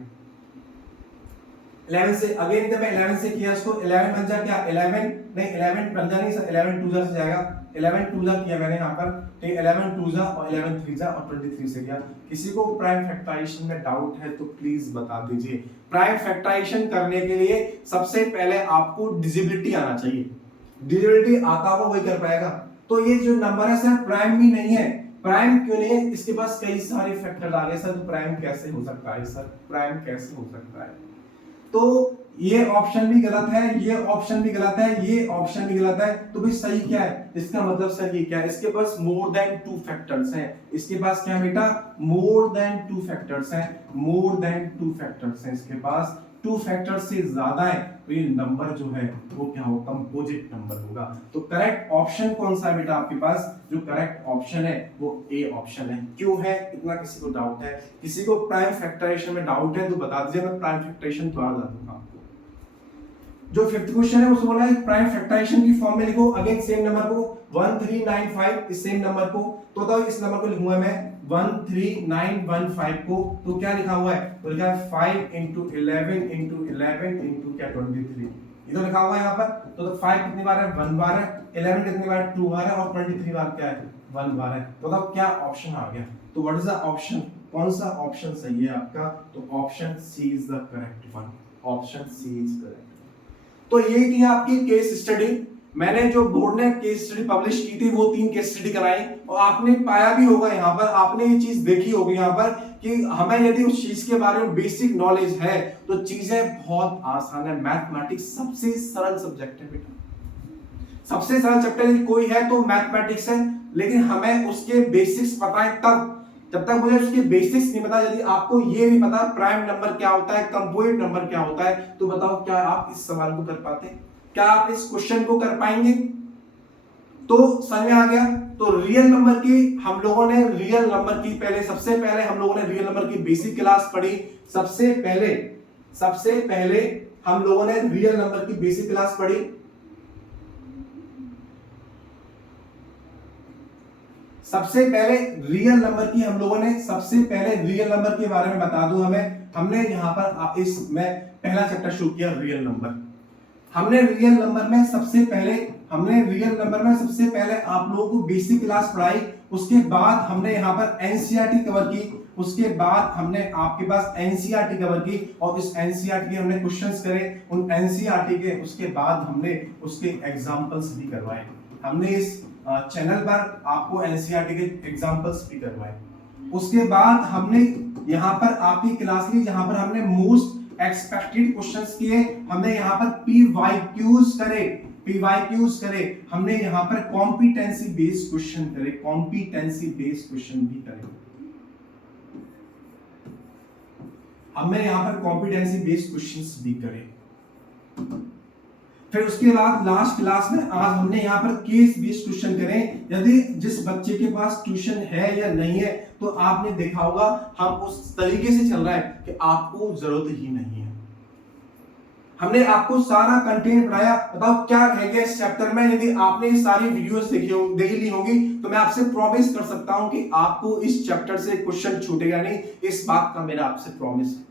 11 से अगेन जब मैं 11 से किया इसको, 11 बन जा क्या 11 नहीं 11 बन जा नहीं सर 11 2 जा से जाएगा, 11 2 जा किया मैंने यहाँ पर, ठीक 11 2 जा और 11 3 जा और 23 से किया। किसी को प्राइम फैक्टराइजेशन में डाउट है तो प्लीज बता दीजिए। प्राइम फैक्टराइजेशन करने के लिए सबसे पहले आपको डिविजिबिलिटी आना चाहिए, डिविजिबिलिटी आता हो वही कर पाएगा। तो ये जो नंबर है सर प्राइम भी नहीं है, प्राइम क्यों नहीं है, इसके पास कई सारे फैक्टर आ गए सर, तो प्राइम कैसे हो सकता है सर, प्राइम कैसे हो सकता है? तो ये ऑप्शन भी गलत है, ये ऑप्शन भी गलत है, ये ऑप्शन भी गलत है, तो भाई सही क्या है? इसका मतलब सर ये क्या है, इसके पास मोर देन 2 फैक्टर्स हैं, इसके पास क्या है बेटा मोर देन 2 फैक्टर्स हैं, मोर देन 2 फैक्टर्स हैं, इसके पास 2 फैक्टर से ज्यादा है, तो ये नंबर जो है वो क्या होगा कंपोजिट नंबर होगा। तो करेक्ट ऑप्शन कौन सा है बेटा आपके पास, जो करेक्ट ऑप्शन है वो ए ऑप्शन है। क्यों है इतना किसी को डाउट है, किसी को प्राइम फैक्टराइजेशन में डाउट है तो बता दीजिए, मैं प्राइम फैक्टराइजेशन द्वारा बता दूंगा आपको। जो फिफ्थ क्वेश्चन है उसको बोला है प्राइम फैक्टराइजेशन की फॉर्म में लिखो, अगेन सेम नंबर को 1395 इस सेम नंबर को, तो बताओ इस नंबर को लिखूंगा मैं 13915 को, तो क्या लिखा हुआ है, तो लिखा है 5 × 11 × 11 × क्या 23, ये तो लिखा हुआ है यहाँ पर। तो 5 कितनी बार है 1 बार है, 11 कितनी बार 2 बार है और 23 बार क्या है 1 बार है। तो बताओ क्या ऑप्शन आ गया, तो व्हाट इज द ऑप्शन, कौन सा ऑप्शन सही है आपका, तो option C is the correct one, option C is correct. तो ये थी आपकी केस स्टडी, मैंने जो बोर्ड ने केस स्टडी पब्लिश की थी वो 3 केस स्टडी कराई, और आपने पाया भी होगा यहाँ पर, आपने ये चीज देखी होगी यहाँ पर कि हमें यदि उस चीज के बारे में बेसिक नॉलेज है तो चीजें बहुत आसान है। मैथमेटिक्स सबसे सरल सब्जेक्ट है बेटा, सबसे सरल चैप्टर यदि कोई है तो मैथमेटिक्स है, लेकिन हमें उसके बेसिक्स पता है तब, जब तक मुझे उसके बेसिक्स नहीं पता, यदि आपको ये नहीं पता प्राइम नंबर क्या होता है, कंपोजिट नंबर क्या होता है, तो बताओ क्या आप इस सवाल को कर पाते, क्या आप इस क्वेश्चन को कर पाएंगे? तो समझ में आ गया। तो रियल नंबर की हम लोगों ने रियल नंबर की पहले सबसे पहले हम लोगों ने रियल नंबर की बेसिक क्लास पढ़ी, सबसे पहले हम लोगों ने रियल नंबर की बेसिक क्लास पढ़ी, सबसे पहले रियल नंबर की हम लोगों ने सबसे पहले रियल नंबर के बारे में बता दूं हमने यहाँ पर इस में पहला चैप्टर शुरू किया रियल नंबर। हमने रियल नंबर में सबसे पहले आप लोगों को बेसिक क्लास पढ़ाई, उसके बाद हमने यहाँ पर एनसीईआरटी कवर की, उसके बाद हमने आपके पास एनसीईआरटी कवर की और इस एनसीईआरटी के हमने क्वेश्चंस करे, उन एनसीईआरटी के उसके बाद हमने उसके एग्जांपल्स भी करवाए, हमने इस चैनल पर आपको एनसीईआरटी के एग्जांपल्स भी करवाए। उसके बाद हमने यहाँ पर आपकी क्लास ली जहां पर हमने मोस्ट एक्सपेक्टेड क्वेश्चंस किए, हमने यहाँ पर पीवाईक्यूज करे, पीवाईक्यूज करे, हमने यहाँ पर कॉम्पिटेंसी बेस्ड क्वेश्चन करे, कॉम्पिटेंसी बेस्ड क्वेश्चन भी करे, हमने यहाँ पर कॉम्पिटेंसी बेस्ड क्वेश्चंस भी करे। फिर उसके बाद लास्ट क्लास में आज हमने यहाँ पर केस बेस्ड क्वेश्चन करें। यदि जिस बच्चे के पास ट्यूशन है या नहीं है, तो आपने देखा होगा हम उस तरीके से चल रहा है कि आपको जरूरत ही नहीं है। हमने आपको सारा कंटेंट पढ़ाया, बताओ क्या रह गया इस चैप्टर में। यदि आपने सारी वीडियोस देख ली होंगी तो मैं आपसे प्रॉमिस कर सकता हूं कि आपको इस चैप्टर से क्वेश्चन छूटेगा नहीं, इस बात का मेरा आपसे प्रॉमिस है।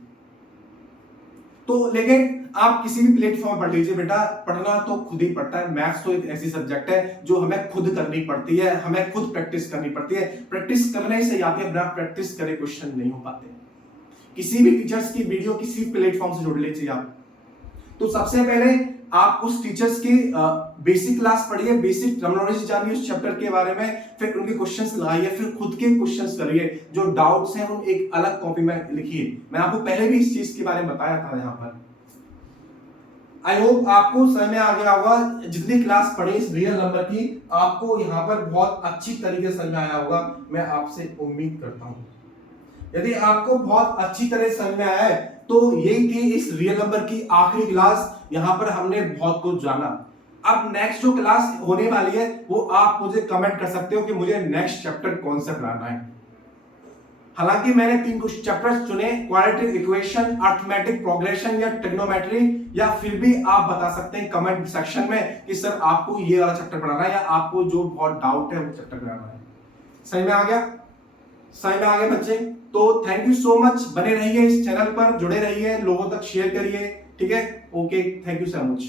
तो लेकिन आप किसी भी प्लेटफॉर्म पढ़ लीजिए बेटा, पढ़ना तो खुद ही पड़ता है। मैथ्स तो एक ऐसी सब्जेक्ट है जो हमें खुद करनी पड़ती है, हमें खुद प्रैक्टिस करनी पड़ती है। प्रैक्टिस करने से आती है, बिना प्रैक्टिस करे क्वेश्चन नहीं हो पाते। किसी भी टीचर्स की वीडियो किसी प्लेटफॉर्म से जोड़ लीजिए आप। तो सबसे पहले आप उस टीचर्स की बेसिक क्लास पढ़िए, बेसिक टर्मिनोलॉजी जानिए उस चैप्टर के बारे में, फिर उनके क्वेश्चंस लगाइए, फिर खुद के क्वेश्चंस करिए। जो डाउट्स हैं उन एक अलग कॉपी में लिखिए। मैं आपको पहले भी इस चीज के बारे में बताया था यहाँ पर। आई होप आपको समझ में आ गया होगा। जितनी क्लास पढ़ी इस रियल नंबर की, आपको यहाँ पर बहुत अच्छी तरीके से समझ में आया होगा, मैं आपसे उम्मीद करता हूँ। यदि आपको बहुत अच्छी तरह समझ में आया है तो ये कि इस रियल नंबर की आखिरी क्लास, यहाँ पर हमने बहुत कुछ जाना। अब नेक्स्ट जो क्लास होने वाली है वो आप मुझे कमेंट कर सकते हो कि मुझे नेक्स्ट चैप्टर कौन सा पढ़ाना है। हालांकि मैंने 3 कुछ चैप्टर्स चुने, क्वाड्रेटिक इक्वेशन, अरिथमेटिक प्रोग्रेशन या ट्रिग्नोमेट्री, या फिर भी आप बता सकते हैं कमेंट सेक्शन में कि सर आपको ये वाला चैप्टर पढ़ाना है या आपको जो बहुत डाउट है वो चैप्टर पढ़ाना है। सही में आ गया? सही में आ गए बच्चे? तो थैंक यू सो मच, बने रहिए इस चैनल पर, जुड़े रहिए, लोगों तक शेयर करिए, ठीक है? Okay, thank you so much.